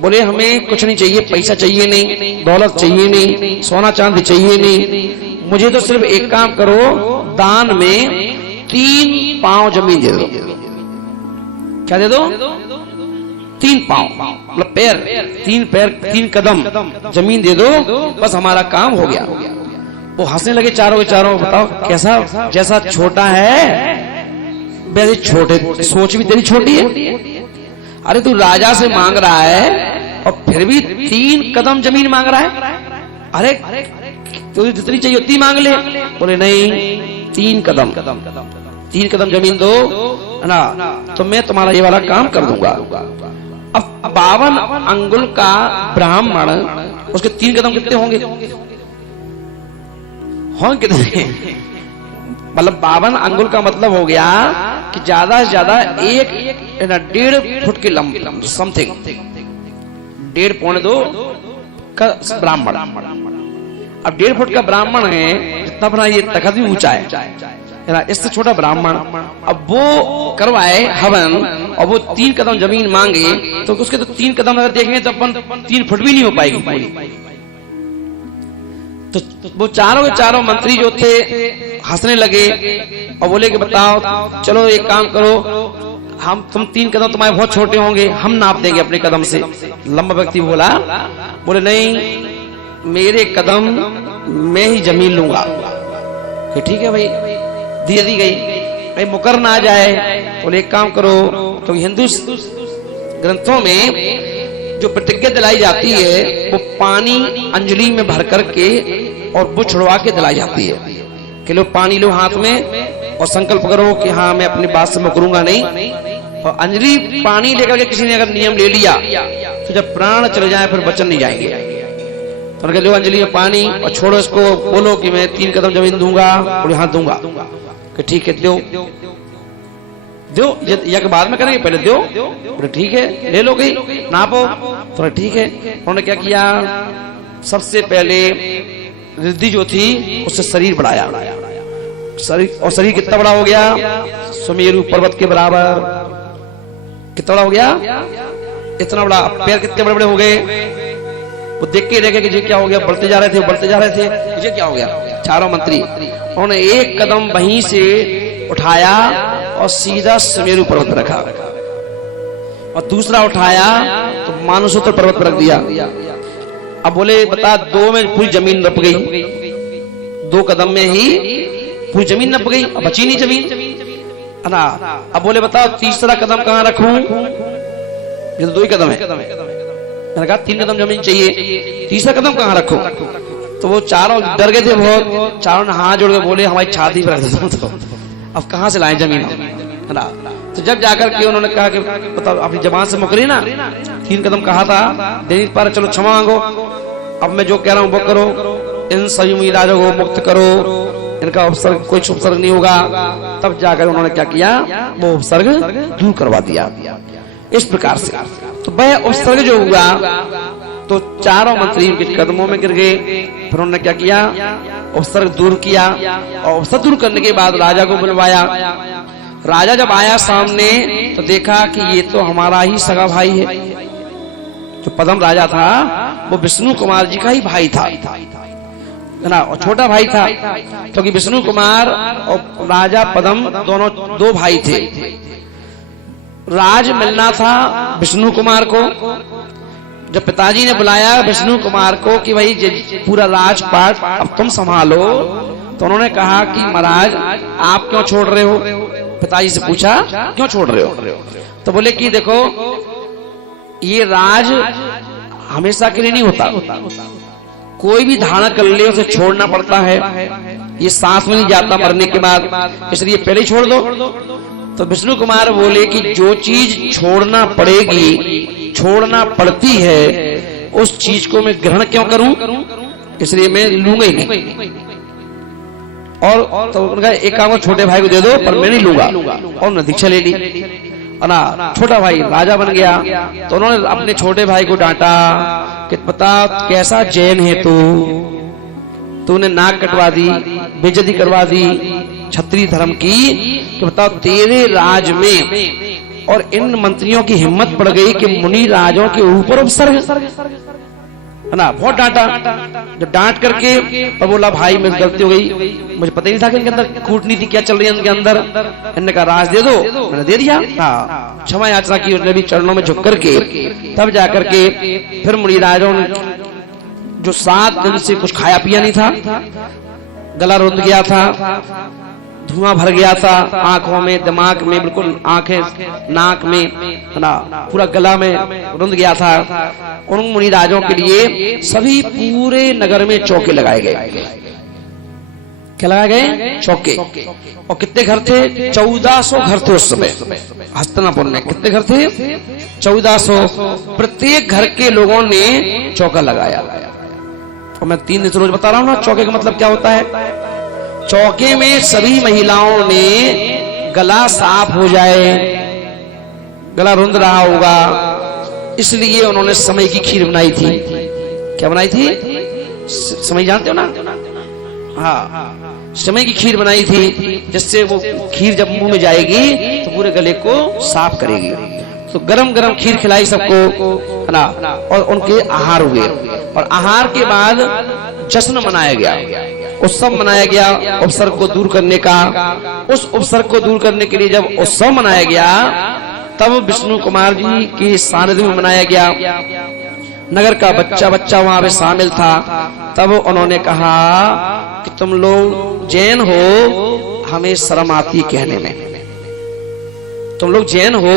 बोले हमें कुछ नहीं चाहिए, पैसा चाहिए नहीं, दौलत चाहिए नहीं, सोना चांदी चाहिए नहीं, मुझे तो सिर्फ एक काम करो, दान में 3 पांव जमीन दे दो। क्या दे दो? 3 पांव, मतलब पैर, 3 पैर, 3 कदम जमीन दे दो, बस हमारा काम हो गया। वो हंसने लगे चारों के चारों। बताओ कैसा? जैसा छोटा है वैसे छोटे, सोच भी तेरी छोटी है। अरे तू राजा से मांग रहा है और फिर भी 3 कदम जमीन मांग रहा है। अरे तुझे जितनी चाहिए उतनी मांग ले। बोले नहीं, 3 कदम, 3 कदम जमीन दो, है ना, तो मैं तुम्हारा ये वाला काम कर दूंगा। अब 52 अंगुल का ब्राह्मण, उसके 3 कदम कितने होंगे? कितने? मतलब 52 अंगुल का मतलब हो गया कि ज्यादा से ज्यादा 1.5 फुट की लंबी, समथिंग 1.5 पौने 2 का ब्राह्मण। अब 1.5 फुट का ब्राह्मण है, जितना बड़ा ये तखत भी ऊंचा है ना, इससे छोटा ब्राह्मण। अब वो करवाए हवन और वो 3 कदम जमीन मांगे, तो उसके तो 3 कदम अगर देखेंगे तो अपन 3 फुट भी नहीं हो पाएगी पूरी। तो वो चारों के चारों मंत्री जो थे हंसने लगे और बोले कि बताओ, चलो एक काम करो, हम तुम 3 कदम तुम्हारे बहुत छोटे होंगे, हम नाप देंगे अपने कदम से। लंबा व्यक्ति बोला, बोले नहीं, मेरे कदम मैं ही जमीन लूंगा। कि ठीक है भाई, दे दी गई। भाई मुकर ना आ जाए, बोले एक काम करो, तो हिंदू ग्रंथों में जो प्रतिज्ञा दिलाई जाती है वो पानी अंजलि में भर करके और वो छुड़वा के दिलाई जाती है कि लो पानी लो हाथ में और संकल्प करो कि हाँ मैं अपनी बात से मुकरूंगा नहीं। और अंजलि पानी लेकर के किसी ने अगर नियम ले लिया तो जब प्राण चले जाए फिर वचन नहीं जाएंगे। तो लो अंजलि में पानी और छोड़ो इसको, बोलो कि मैं 3 कदम जमीन दूंगा और यहाँ दूंगा। कि ठीक है, दो यज्ञ बाद में करेंगे, पहले दो। बोले ठीक है, ले लो, गई नापो। तो ठीक है, उन्होंने क्या किया, सबसे पहले रिद्धि जो थी उससे शरीर बढ़ाया। शरीर, और शरीर कितना बड़ा हो गया? सुमेरु पर्वत के बराबर। कितना बड़ा हो गया? इतना बड़ा। पैर कितने बड़े बड़े हो गए? वो देख के रह गए कि ये क्या हो गया, बढ़ते जा रहे थे, बढ़ते जा रहे थे, ये क्या हो गया। चारों मंत्री उन्होंने 1 कदम वहीं से उठाया और सीधा सुमेरु पर्वत रखा, और दूसरा उठाया तो मानसोत्तर पर्वत पर रख दिया। अब बोले बता, दो में पूरी जमीन नप गई, 2 कदम में ही पूरी जमीन नप गई, अब बची नहीं जमीन, है ना। अब बोले बताओ तीसरा कदम कहाँ रखूं, ये तो 2 ही कदम है। मैंने कहा 3 कदम जमीन चाहिए, तीसरा कदम कहाँ रखूं। तो वो चारों डर गए थे बहुत, चारों ने हाथ जोड़ के बोले हमारी छाती पर रख देता हूं, तो अब कहाँ से लाएं जमीन, है ना। तो जब जाकर के उन्होंने कहा कि बताओ अपनी जबान से मुकरी ना, 3 कदम कहा था, दे नहीं पा रहे, चलो क्षमा मांगो, अब मैं जो कह रहा हूं वो करो, इन सभी महिलाओं को मुक्त करो, इनका उपसर्ग कोई उपसर्ग नहीं होगा। तब जाकर उन्होंने क्या किया, वो उपसर्ग दूर करवा दिया इस प्रकार से। तो वह उपसर्ग जो हुआ तो चारों मंत्री उनके कदमों में गिर गए। फिर उन्होंने क्या किया, उपसर्ग दूर किया, और उपसर्ग दूर करने के बाद राजा को बुलवाया। राजा जब आया सामने तो देखा कि ये तो हमारा ही सगा भाई है। जो पद्म राजा था वो विष्णु कुमार जी का ही भाई था, है ना, और छोटा भाई था, क्योंकि विष्णु कुमार और राजा पद्म दोनों 2 भाई थे। राज मिलना था विष्णु कुमार को। जब पिताजी ने बुलाया विष्णु कुमार को कि भाई पूरा राजपाट अब तुम संभालो, तो उन्होंने कहा कि महाराज आप क्यों छोड़ रहे हो। पिताजी से पूछा क्यों छोड़ रहे हो, तो बोले कि देखो ये राज हमेशा के लिए नहीं होता, कोई भी धारणा कर ले उसे छोड़ना पड़ता है, ये सांस में नहीं जाता मरने के बाद, इसलिए पहले ही छोड़ दो। तो विष्णु कुमार बोले कि जो चीज छोड़ना पड़ेगी, छोड़ना पड़ती है, उस चीज को मैं ग्रहण क्यों करूं, इसलिए मैं लूंगा ही नहीं। और तो उनका एक काम छोटे भाई को दे दो, पर मैं नहीं लूंगा, और उन्होंने दीक्षा ले ली, है ना। छोटा भाई राजा बन गया। तो उन्होंने अपने छोटे भाई को डांटा कि पता कैसा जैन है तूने नाक कटवा दी, बेइज्जती करवा दी क्षत्रिय धर्म की, कि बताओ तेरे राज में और इन मंत्रियों की हिम्मत पड़ गई कि मुनि राजों के ऊपर उपसर्ग, है ना। बहुत डांटा। जब डांट करके और बोला भाई मेरी गलती हो गई, मुझे पता ही नहीं था कि इनके अंदर कूटनीति क्या चल रही है इनके अंदर। इन्होंने कहा राज दे दो, मैंने दे दिया। हाँ, क्षमा याचना की उसने भी चरणों में झुक करके। तब जाकर के फिर मुनि राजों ने जो 7 दिन से कुछ खाया पिया नहीं था, गला रुंध गया था, धुआं भर गया था आंखों में, दिमाग में, बिल्कुल आंखें नाक में, है ना, पूरा गला में रुंध गया था। उन मुनि राजों के लिए सभी पूरे नगर में चौके लगाए गए। क्या लगाए गए? चौके। और कितने घर थे? 1400 घर थे उस समय हस्तिनापुर में। कितने घर थे? 1400। प्रत्येक घर के लोगों ने चौका लगाया। और मैं 3 दिन से रोज बता रहा हूं ना चौके का मतलब क्या होता है। चौके में सभी महिलाओं ने गला साफ हो जाए, गला रुंध रहा होगा, इसलिए उन्होंने समय की खीर बनाई थी। क्या बनाई थी? समय जानते हो ना? हाँ, समय की खीर बनाई थी, जिससे वो खीर जब मुंह में जाएगी तो पूरे गले को साफ करेगी। तो गरम गरम खीर खिलाई सबको, है ना। और उनके आहार हुए, और आहार के बाद जश्न मनाया गया, उत्सव मनाया गया उपसर्ग को दूर करने का। उस उपसर्ग को दूर करने के लिए जब उत्सव मनाया गया, तब विष्णु कुमार जी के सानिध्य में मनाया गया। नगर का बच्चा बच्चा वहां पे शामिल था। तब उन्होंने कहा कि तुम लोग जैन हो, हमें शर्म आती कहने में, तुम लोग जैन हो,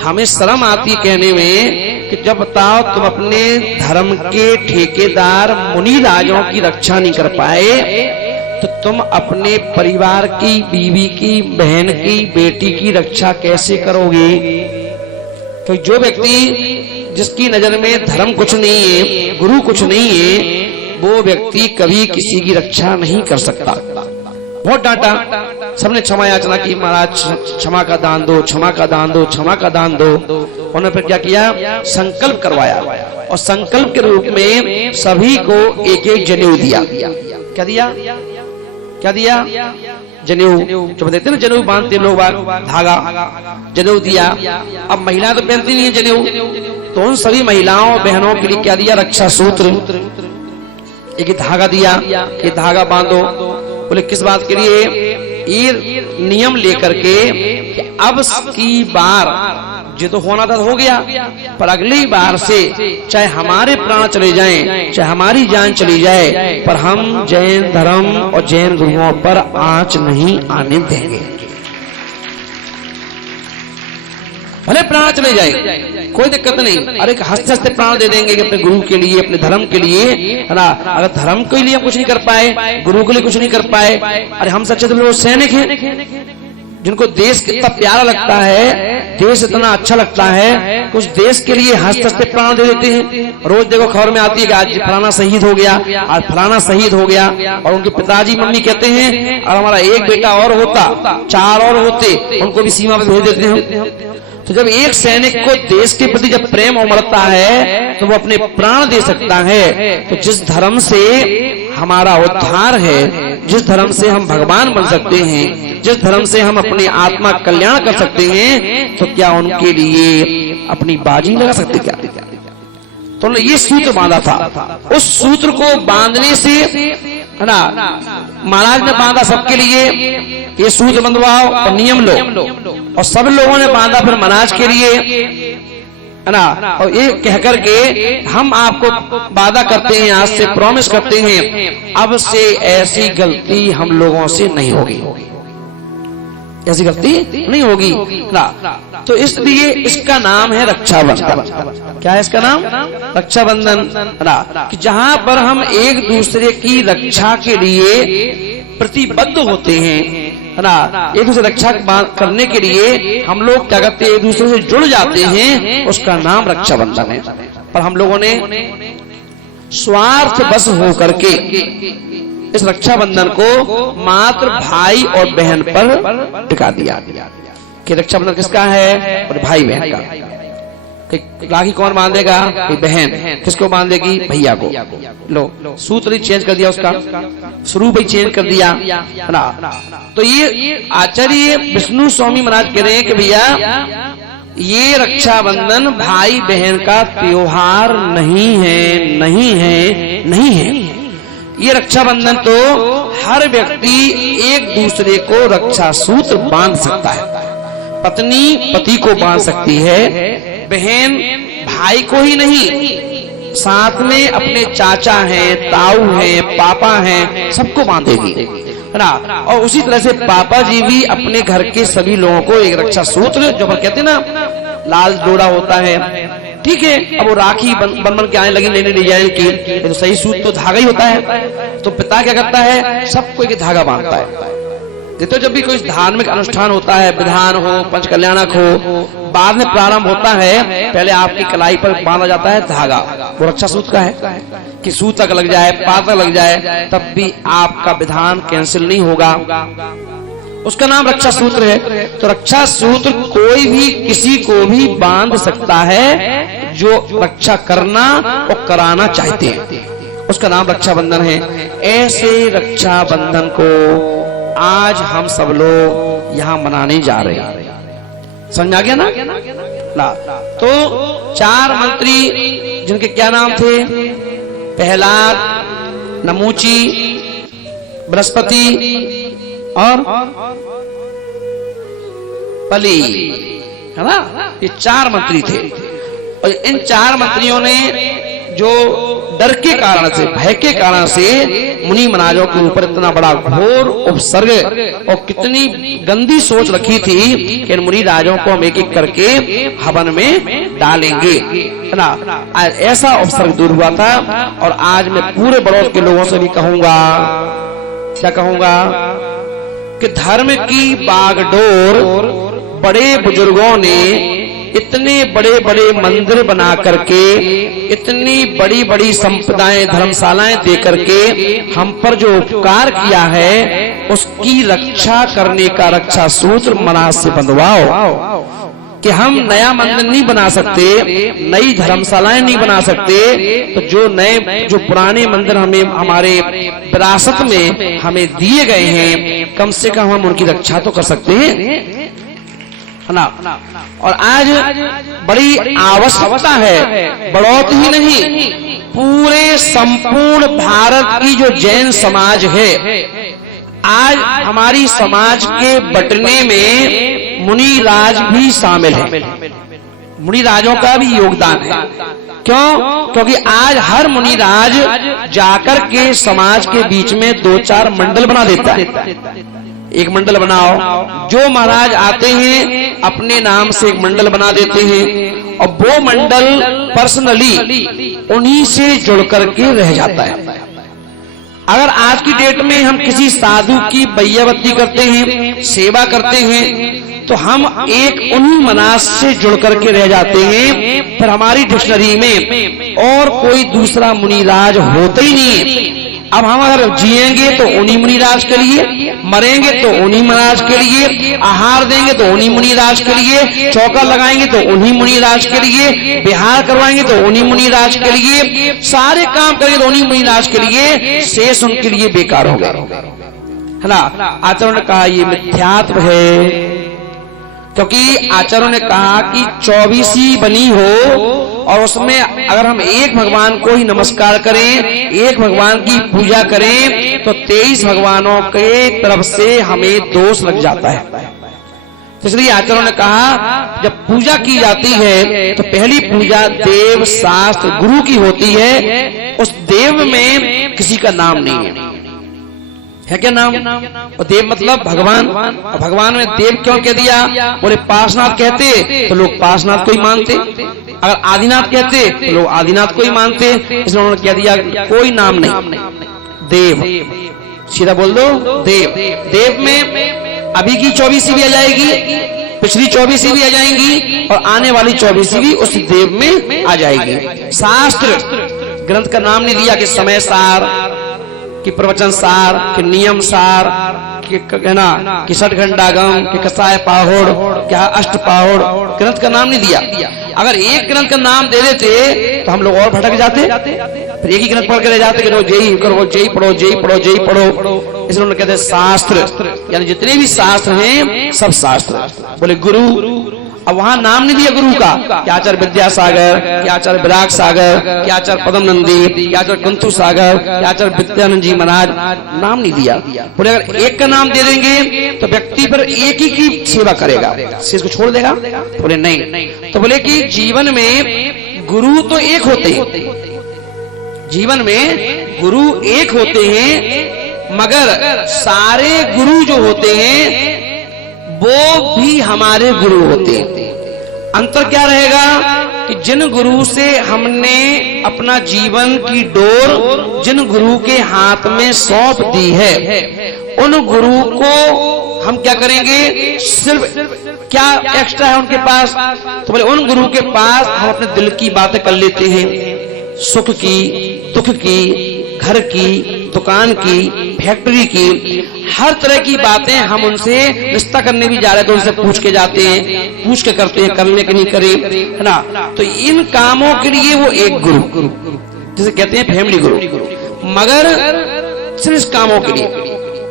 हमें शर्म आती कहने में कि जब बताओ तुम अपने धर्म के ठेकेदार मुनि राजों की रक्षा नहीं कर पाए, तो तुम अपने परिवार की, बीवी की, बहन की, बेटी की रक्षा कैसे करोगे। तो जो व्यक्ति जिसकी नजर में धर्म कुछ नहीं है, गुरु कुछ नहीं है, वो व्यक्ति कभी किसी की रक्षा नहीं कर सकता। बहुत डांटा, सबने क्षमा याचना की, महाराज क्षमा का दान दो, क्षमा का दान दो, क्षमा का दान दो। उन्होंने फिर क्या किया? संकल्प करवाया, और संकल्प के रूप में सभी को एक एक जनेऊ दिया। क्या दिया? क्या दिया? जनेऊ। जो देते ना जनेऊ बांधते लोग, धागा, जनेऊ दिया। अब महिला तो पहनती नहीं है जनेऊ, तो उन सभी महिलाओं बहनों के लिए क्या दिया? रक्षा सूत्र, एक धागा दिया कि धागा बांधो। बोले किस बात के लिए? ये नियम लेकर के कि अब की बार जो तो होना था हो गया, पर अगली बार से चाहे हमारे प्राण चले जाएं, चाहे हमारी जान चली जाए, पर हम जैन धर्म और जैन गुरुओं पर आंच नहीं आने देंगे। भले प्राण चले जाए कोई दिक्कत नहीं, अरे हंसते हंसते प्राण दे देंगे कि अपने गुरु के लिए, अपने धर्म के लिए, है ना। अगर धर्म के लिए हम कुछ नहीं कर पाए, गुरु के लिए कुछ नहीं कर पाए, अरे हम सच्चे तो सैनिक हैं जिनको देश कितना प्यारा लगता है, देश इतना अच्छा लगता है, कुछ देश के लिए हंसते हंसते प्राण दे देते हैं। रोज देखो खबर में आती है कि आज फलाना शहीद हो गया, आज फलाना शहीद हो गया, और उनके पिताजी मम्मी कहते हैं और हमारा एक बेटा और होता, 4 और होते, उनको भी सीमा पे भेज देते हैं। तो जब एक सैनिक को देश के प्रति जब प्रेम उमड़ता है तो वो अपने प्राण दे सकता है। तो जिस धर्म से हमारा उद्धार है, जिस धर्म से हम भगवान बन सकते हैं, जिस धर्म से हम अपने आत्मा कल्याण कर सकते हैं, तो क्या उनके लिए अपनी बाजी लगा सकते क्या? तो ये सूत्र बांधा था। उस सूत्र को बांधने से, है ना, महाराज ने बांधा सबके लिए, ये सूत्र बंधवाओ और नियम लो, और सब लोगों ने बांधा फिर महाराज के लिए, है ना। और ये कहकर के हम आपको वादा करते हैं, आज से प्रॉमिस करते हैं, अब से ऐसी गलती हम लोगों से नहीं होगी, ऐसी गलती नहीं होगी ना। तो इसलिए इसका नाम है रक्षाबंधन। क्या है इसका नाम? रक्षाबंधन ना, कि जहां पर हम एक दूसरे की रक्षा के लिए प्रतिबद्ध होते हैं, है ना, एक दूसरे रक्षा करने के लिए हम लोग क्या करते हैं, एक दूसरे से जुड़ जाते हैं, उसका नाम रक्षाबंधन है। पर हम लोगों ने स्वार्थ बस होकर के इस रक्षाबंधन को मात्र भाई और बहन पर टिका दिया कि रक्षाबंधन किसका है, और भाई बहन का। राखी कौन बांधेगा? बहन। किसको बांधेगी? भैया को। लो, सूत्र ही चेंज कर दिया, उसका स्वरूप ही चेंज कर दिया, है ना। तो ये आचार्य विष्णु स्वामी महाराज कह रहे हैं कि भैया ये रक्षाबंधन भाई बहन का त्योहार नहीं है, नहीं है, नहीं है। ये रक्षाबंधन तो हर व्यक्ति एक दूसरे को रक्षा सूत्र बांध सकता है। पत्नी पति को बांध सकती है, बहन भाई को ही नहीं, साथ में अपने चाचा हैं, ताऊ हैं, पापा हैं, सबको बांधेगी, है ना। और उसी तरह से पापा जी भी अपने घर के सभी लोगों को एक रक्षा सूत्र, जो कहते हैं ना लाल जोड़ा होता है, ठीक है। अब वो राखी बन के आने लगी नई डिजाइन की, तो सही सूत्र तो धागा ही होता है। तो पिता क्या करता है, सबको एक धागा बांधता है। तो जब भी कोई धार्मिक अनुष्ठान होता है, विधान हो, पंच कल्याणक हो, बाद में प्रारंभ होता है, पहले आपकी कलाई पर बांधा जाता है धागा, वो रक्षा सूत्र का है कि सूत तक लग जाए, पार तक लग जाए, तब भी आपका विधान कैंसिल नहीं होगा। उसका नाम रक्षा सूत्र है। तो रक्षा सूत्र कोई भी किसी को भी बांध सकता है जो रक्षा करना और कराना चाहते हैं, उसका नाम रक्षाबंधन है। ऐसे रक्षाबंधन को आज हम सब लोग यहाँ मनाने जा रहे हैं। समझ आ गया ना? तो 4 मंत्री जिनके क्या नाम थे, प्रहलाद, नमूची, बृहस्पति और बलि, है ना, ये 4 मंत्री थे। और इन 4 मंत्रियों ने जो डर के कारण से, भय के कारण से मुनि महाराजों के ऊपर इतना बड़ा घोर उपसर्ग और कितनी गंदी सोच रखी थी कि इन मुनि राजों को हम एक एक करके हवन में डालेंगे, है ना। ऐसा उपसर्ग दूर हुआ था। और आज मैं पूरे बड़ौद के लोगों से भी कहूंगा, क्या कहूंगा, कि धर्म की बागडोर बड़े बुजुर्गों ने इतने बड़े बड़े मंदिर बना करके, इतनी बड़ी बड़ी संप्रदाय धर्मशालाएं दे करके हम पर जो उपकार किया है, उसकी रक्षा करने का रक्षा सूत्र महाराज से बंधवाओ। कि हम नया मंदिर नहीं बना सकते, नई धर्मशालाएं नहीं बना सकते, तो जो पुराने मंदिर हमें हमारे विरासत में हमें दिए गए हैं, कम से कम हम उनकी रक्षा तो कर सकते हैं, है ना। और आज बड़ी आवश्यकता है, बड़ौत ही नहीं, पूरे संपूर्ण भारत की जो जैन समाज है, आज हमारी समाज के बटने में मुनि राज भी शामिल है, मुनि राजों का भी योगदान है। क्यों? क्योंकि आज हर मुनि राज जाकर के समाज के बीच में 2-4 मंडल बना देता है। एक मंडल बनाओ, जो महाराज आते हैं अपने नाम से एक मंडल बना देते हैं और वो मंडल पर्सनली उन्हीं से जुड़ करके रह जाता है। अगर आज की डेट में हम किसी साधु की बैयावत्ती करते हैं, सेवा करते हैं, तो हम एक उन्हीं मनास से जुड़ करके रह जाते हैं। फिर हमारी डिक्शनरी में और कोई दूसरा मुनिराज होता ही नहीं है। अब हम अगर जिएंगे तो उन्हीं मुनिराज के लिए, मरेंगे तो उन्हीं महाराज के लिए, आहार देंगे तो उन्हीं मुनिराज के लिए, चौका लगाएंगे तो उन्हीं मुनिराज के लिए, बिहार करवाएंगे तो उन्हीं मुनिराज के लिए, सारे काम करेंगे तो उन्हीं मुनिराज के लिए, शेष उनके लिए बेकार हो गए, है ना। आचार्यों ने कहा ये मिथ्यात्व है, क्योंकि आचार्यों ने कहा कि 24 बनी हो और उसमें अगर हम एक भगवान को ही नमस्कार करें, एक भगवान की पूजा करें, तो 23 भगवानों के तरफ से हमें दोष लग जाता है। इसलिए आचार्यों ने कहा जब पूजा की जाती है तो पहली पूजा देव शास्त्र गुरु की होती है। उस देव में किसी का नाम नहीं है क्या नाम? और देव मतलब भगवान। और भगवान में देव क्यों कह दिया? बोले पार्श्वनाथ कहते तो लोग पार्श्वनाथ को ही मानते, अगर आदिनाथ कहते तो लोग आदिनाथ को ही मानते, इसलिए उन्होंने कह दिया कोई नाम नहीं, देव, सीधा बोल दो देव। देव में अभी की 24 भी आ जाएगी, पिछली 24 भी आ जाएंगी और आने वाली 24 भी उस देव में आ जाएगी। शास्त्र ग्रंथ का नाम नहीं दिया कि समय सार, कि प्रवचन सार, कि नियम सार, कि कहना कि षटघंटागम, कि कसाय पाहोड़, क्या अष्ट पाहोड़, ग्रंथ का नाम नहीं दिया। अगर एक ग्रंथ का नाम दे देते तो हम लोग और भटक जाते, फिर एक ही ग्रंथ पढ़ के रह जाते कि जय करो, जय पढ़ो, जय पढ़ो, जय पढ़ो। इसलिए उन्होंने कहते शास्त्र, यानी जितने भी शास्त्र हैं सब शास्त्र। बोले गुरु, अब वहां नाम नहीं दिया गुरु का, क्या आचार्य विद्यासागर, क्या आचार्य विराग सागर, क्या आचार्य पदम नंदी, क्या आचार्य कुंतु सागर, क्या आचार्य विद्यानंद जी महाराज, नाम नहीं दिया। बोले अगर एक का नाम दे देंगे तो व्यक्ति पर एक ही की सेवा करेगा, शेष को छोड़ देगा। बोले नहीं, तो बोले कि जीवन में गुरु तो एक होते हैं, जीवन में गुरु एक होते हैं, मगर सारे गुरु जो होते हैं वो भी हमारे गुरु होते हैं। अंतर क्या रहेगा कि जिन गुरु से हमने अपना जीवन की डोर जिन गुरु के हाथ में सौंप दी है, उन गुरु को हम क्या करेंगे, सिर्फ क्या एक्स्ट्रा है उनके पास, तो बोले उन गुरु के पास हम अपने दिल की बातें कर लेते हैं, सुख की, दुख की, घर की, दुकान की, फैक्ट्री की, हर तरह की बातें हम उनसे रिश्ता करने भी जा रहे तो उनसे पूछ के जाते हैं, पूछ के करते हैं, करने के नहीं करे, है ना। तो इन कामों के लिए वो एक गुरु, जिसे कहते हैं फैमिली गुरु, मगर सिर्फ इस कामों के लिए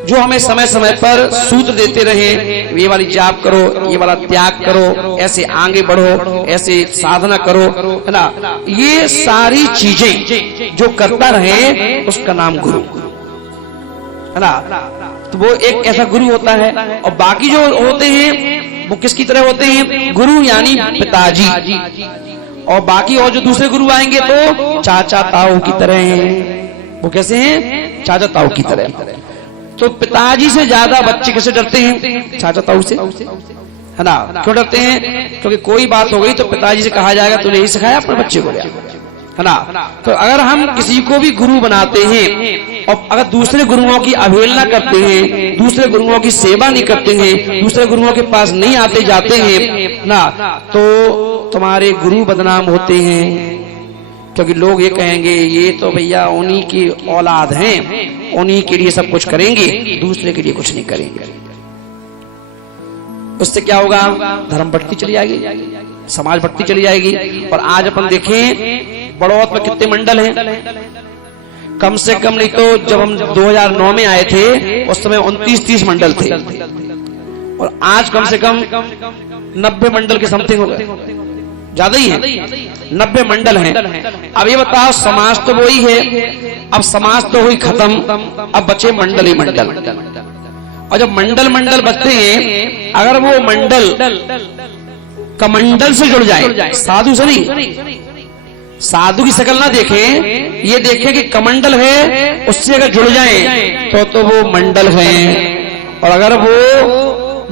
जो हमें समय समय पर सूत्र देते रहे, ये वाली जाप करो, ये वाला त्याग करो, ऐसे आगे बढ़ो, ऐसे साधना करो, है ना। ये सारी चीजें जो करता रहे उसका नाम गुरु, है ना। तो वो एक ऐसा गुरु होता है। और बाकी जो होते हैं वो किसकी तरह होते हैं? गुरु यानी पिताजी। और बाकी और जो दूसरे गुरु आएंगे तो चाचा ताऊ की तरह हैं। वो कैसे हैं? चाचा ताऊ की तरह। तो पिताजी से ज्यादा बच्चे कैसे डरते हैं? चाचा ताऊ से, है ना। क्यों डरते हैं? क्योंकि कोई बात हो गई तो पिताजी से कहा जाएगा तूने यही सिखाया अपने बच्चे को, है ना। तो अगर हम किसी को भी गुरु बनाते हैं और अगर दूसरे गुरुओं की अवहेलना करते हैं, दूसरे गुरुओं की सेवा नहीं करते हैं, दूसरे गुरुओं के पास नहीं आते जाते हैं ना, तो तुम्हारे गुरु बदनाम होते हैं। क्योंकि लोग ये कहेंगे ये तो भैया उन्हीं की औलाद हैं, उन्हीं के लिए सब कुछ करेंगे, दूसरे के लिए कुछ नहीं करेंगे। उससे क्या होगा? धर्म बढ़ती चली जाएगी, समाज बढ़ती चली जाएगी। और आज अपन देखें बड़ौत में कितने मंडल हैं? कम से कम नहीं तो जब हम 2009 में आए थे उस समय 29-30 मंडल थे, और आज कम से कम 90 मंडल के समथिंग हो गए, ज्यादा ही है, 90 मंडल हैं। अब ये बताओ, समाज तो वही है, अब समाज तो हुई खत्म, अब बचे मंडल ही मंडल, और जब मंडल मंडल बचते हैं, अगर वो मंडल कमंडल से जुड़ जाए, साधु से नहीं, साधु की शक्ल ना देखे, ये देखे कि कमंडल है, उससे अगर जुड़ जाए तो वो मंडल है। और अगर वो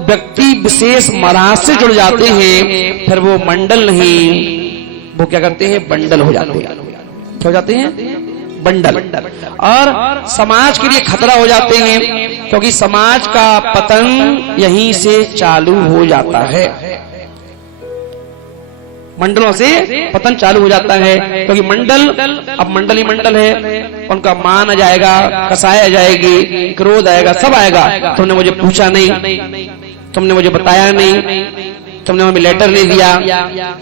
व्यक्ति विशेष महाराज से जुड़ जाते हैं, फिर वो मंडल नहीं, वो क्या करते हैं, बंडल हो जाते हैं। क्या हो जाते हैं, बंडल। और समाज के लिए खतरा हो जाते हैं, क्योंकि समाज का पतन यहीं से चालू हो जाता है, मंडलों से पतन चालू हो जाता है। क्योंकि मंडल, अब मंडल ही मंडल है, उनका मान आ जाएगा, कसाई आ जाएगी, क्रोध आएगा, सब आएगा। तुमने मुझे पूछा नहीं, तुमने मुझे बताया नहीं, तुमने हमें लेटर नहीं दिया,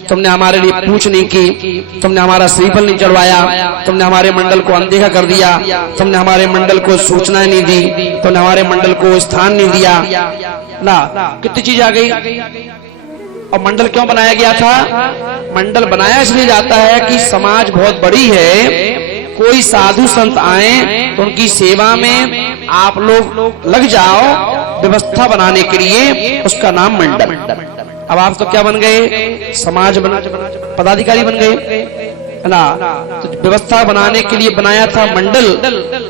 तुमने हमारे लिए पूछ नहीं की, तुमने हमारा श्रीफल नहीं चढ़वाया, तुमने हमारे मंडल को अनदेखा कर दिया, तुमने हमारे मंडल को सूचना नहीं दी, तुमने हमारे मंडल को स्थान नहीं दिया ना। कितनी चीज आ गई। और मंडल क्यों बनाया गया था? मंडल बनाया इसलिए जाता है कि समाज बहुत बड़ी है, कोई साधु संत आए तो उनकी सेवा में आप लोग लग जाओ, व्यवस्था बनाने के लिए, उसका नाम मंडल। अब आप तो क्या बन गए, समाज पदाधिकारी बन गए, है ना। तो व्यवस्था बनाने के लिए बनाया था मंडल,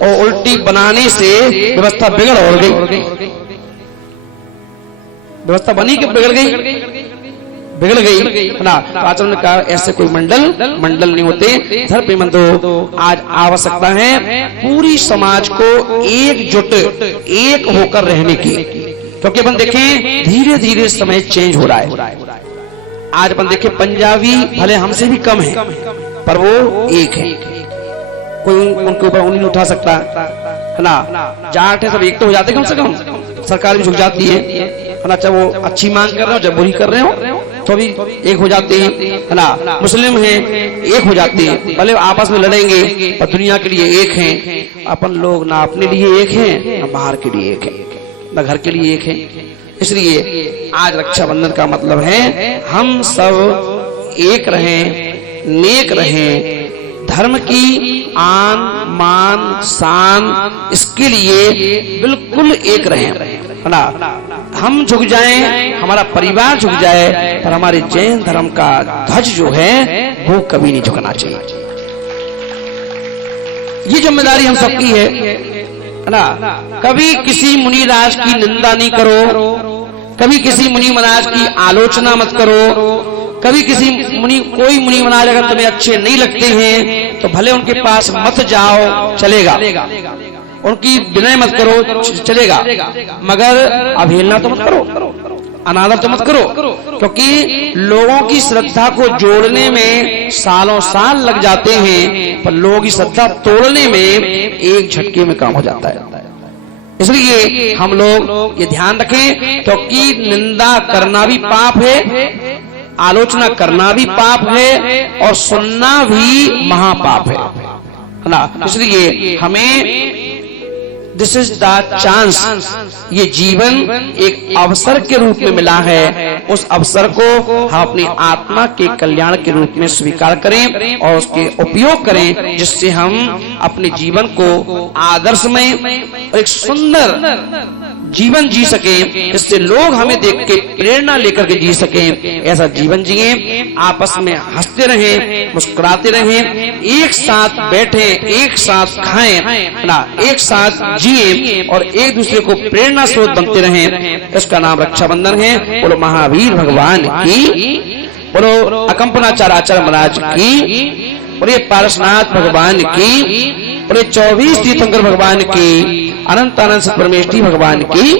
और उल्टी बनाने से व्यवस्था बिगड़ और गई। व्यवस्था बनी कि बिगड़ गई, बिगड़ गई, है ना। आचार्य ने कहा ऐसे कोई मंडल नहीं होते, धर्ममंदो। आज आवश्यकता है पूरी समाज को एकजुट, एक होकर रहने की। क्योंकि अपन देखें धीरे धीरे समय चेंज हो रहा है। आज अपन देखें पंजाबी भले हमसे भी कम है, पर वो एक है, कोई उनके ऊपर उंगली नहीं उठा सकता, है ना। जाट है सब एक तो हो जाते कम से कम, सरकार भी झुक जाती है ना। चाहे वो अच्छी मांग कर रहे हो, चाहे बुरी कर रहे हो, तो भी एक हो जाते हैं, है ना। मुस्लिम हैं एक हो जाते हैं, भले आपस में लड़ेंगे पर दुनिया के लिए एक हैं। अपन लोग ना अपने लिए एक हैं, ना बाहर के लिए एक है, ना घर के लिए एक है। इसलिए आज रक्षाबंधन का मतलब है हम सब एक रहें, नेक रहें, धर्म की आन मान शान, इसके लिए बिल्कुल एक रहें, है ना। हम झुक जाएं, हमारा परिवार झुक जाए, पर हमारे जैन धर्म का ध्वज जो है वो कभी नहीं झुकना चाहिए। ये जिम्मेदारी हम सबकी है ना। कभी किसी मुनि राज की निंदा नहीं करो, कभी किसी मुनि महाराज की आलोचना मत करो, कभी किसी कोई मुनि महाराज अगर तुम्हें अच्छे नहीं लगते हैं तो भले उनके पास मत जाओ, चलेगा, उनकी विनय मत करो, चलेगा, मगर अवहेलना तो मत करो, अनादर तो मत करो। क्योंकि लोगों की श्रद्धा को जोड़ने में सालों साल लग जाते हैं, पर लोगों की श्रद्धा तोड़ने में एक झटके में काम हो जाता है। इसलिए हम लोग ये ध्यान रखें, क्योंकि निंदा करना भी पाप है, आलोचना करना भी पाप है, और सुनना भी महापाप है ना। इसलिए हमें दिस इज द चांस, ये जीवन एक अवसर के रूप में मिला है, उस अवसर को हम अपनी आत्मा के कल्याण के रूप में स्वीकार करें और उसके उपयोग करें, जिससे हम अपने जीवन को आदर्शमय और एक सुंदर जीवन जी सकें, जिससे लोग हमें देख के प्रेरणा लेकर के जी सकें। ऐसा जीवन जिए, आपस में हंसते रहें, मुस्कुराते रहें, एक साथ बैठे, एक साथ खाएं ना, एक साथ जिए और एक दूसरे को प्रेरणा स्रोत बनते रहें। इसका नाम रक्षाबंधन है। बोलो महावीर भगवान की, बोलो अकंपनाचार्य महाराज की, बोले पारसनाथ भगवान की, बोले 24 तीर्थंकर भगवान की, अनंत आनंद परमेष्ठी भगवान की।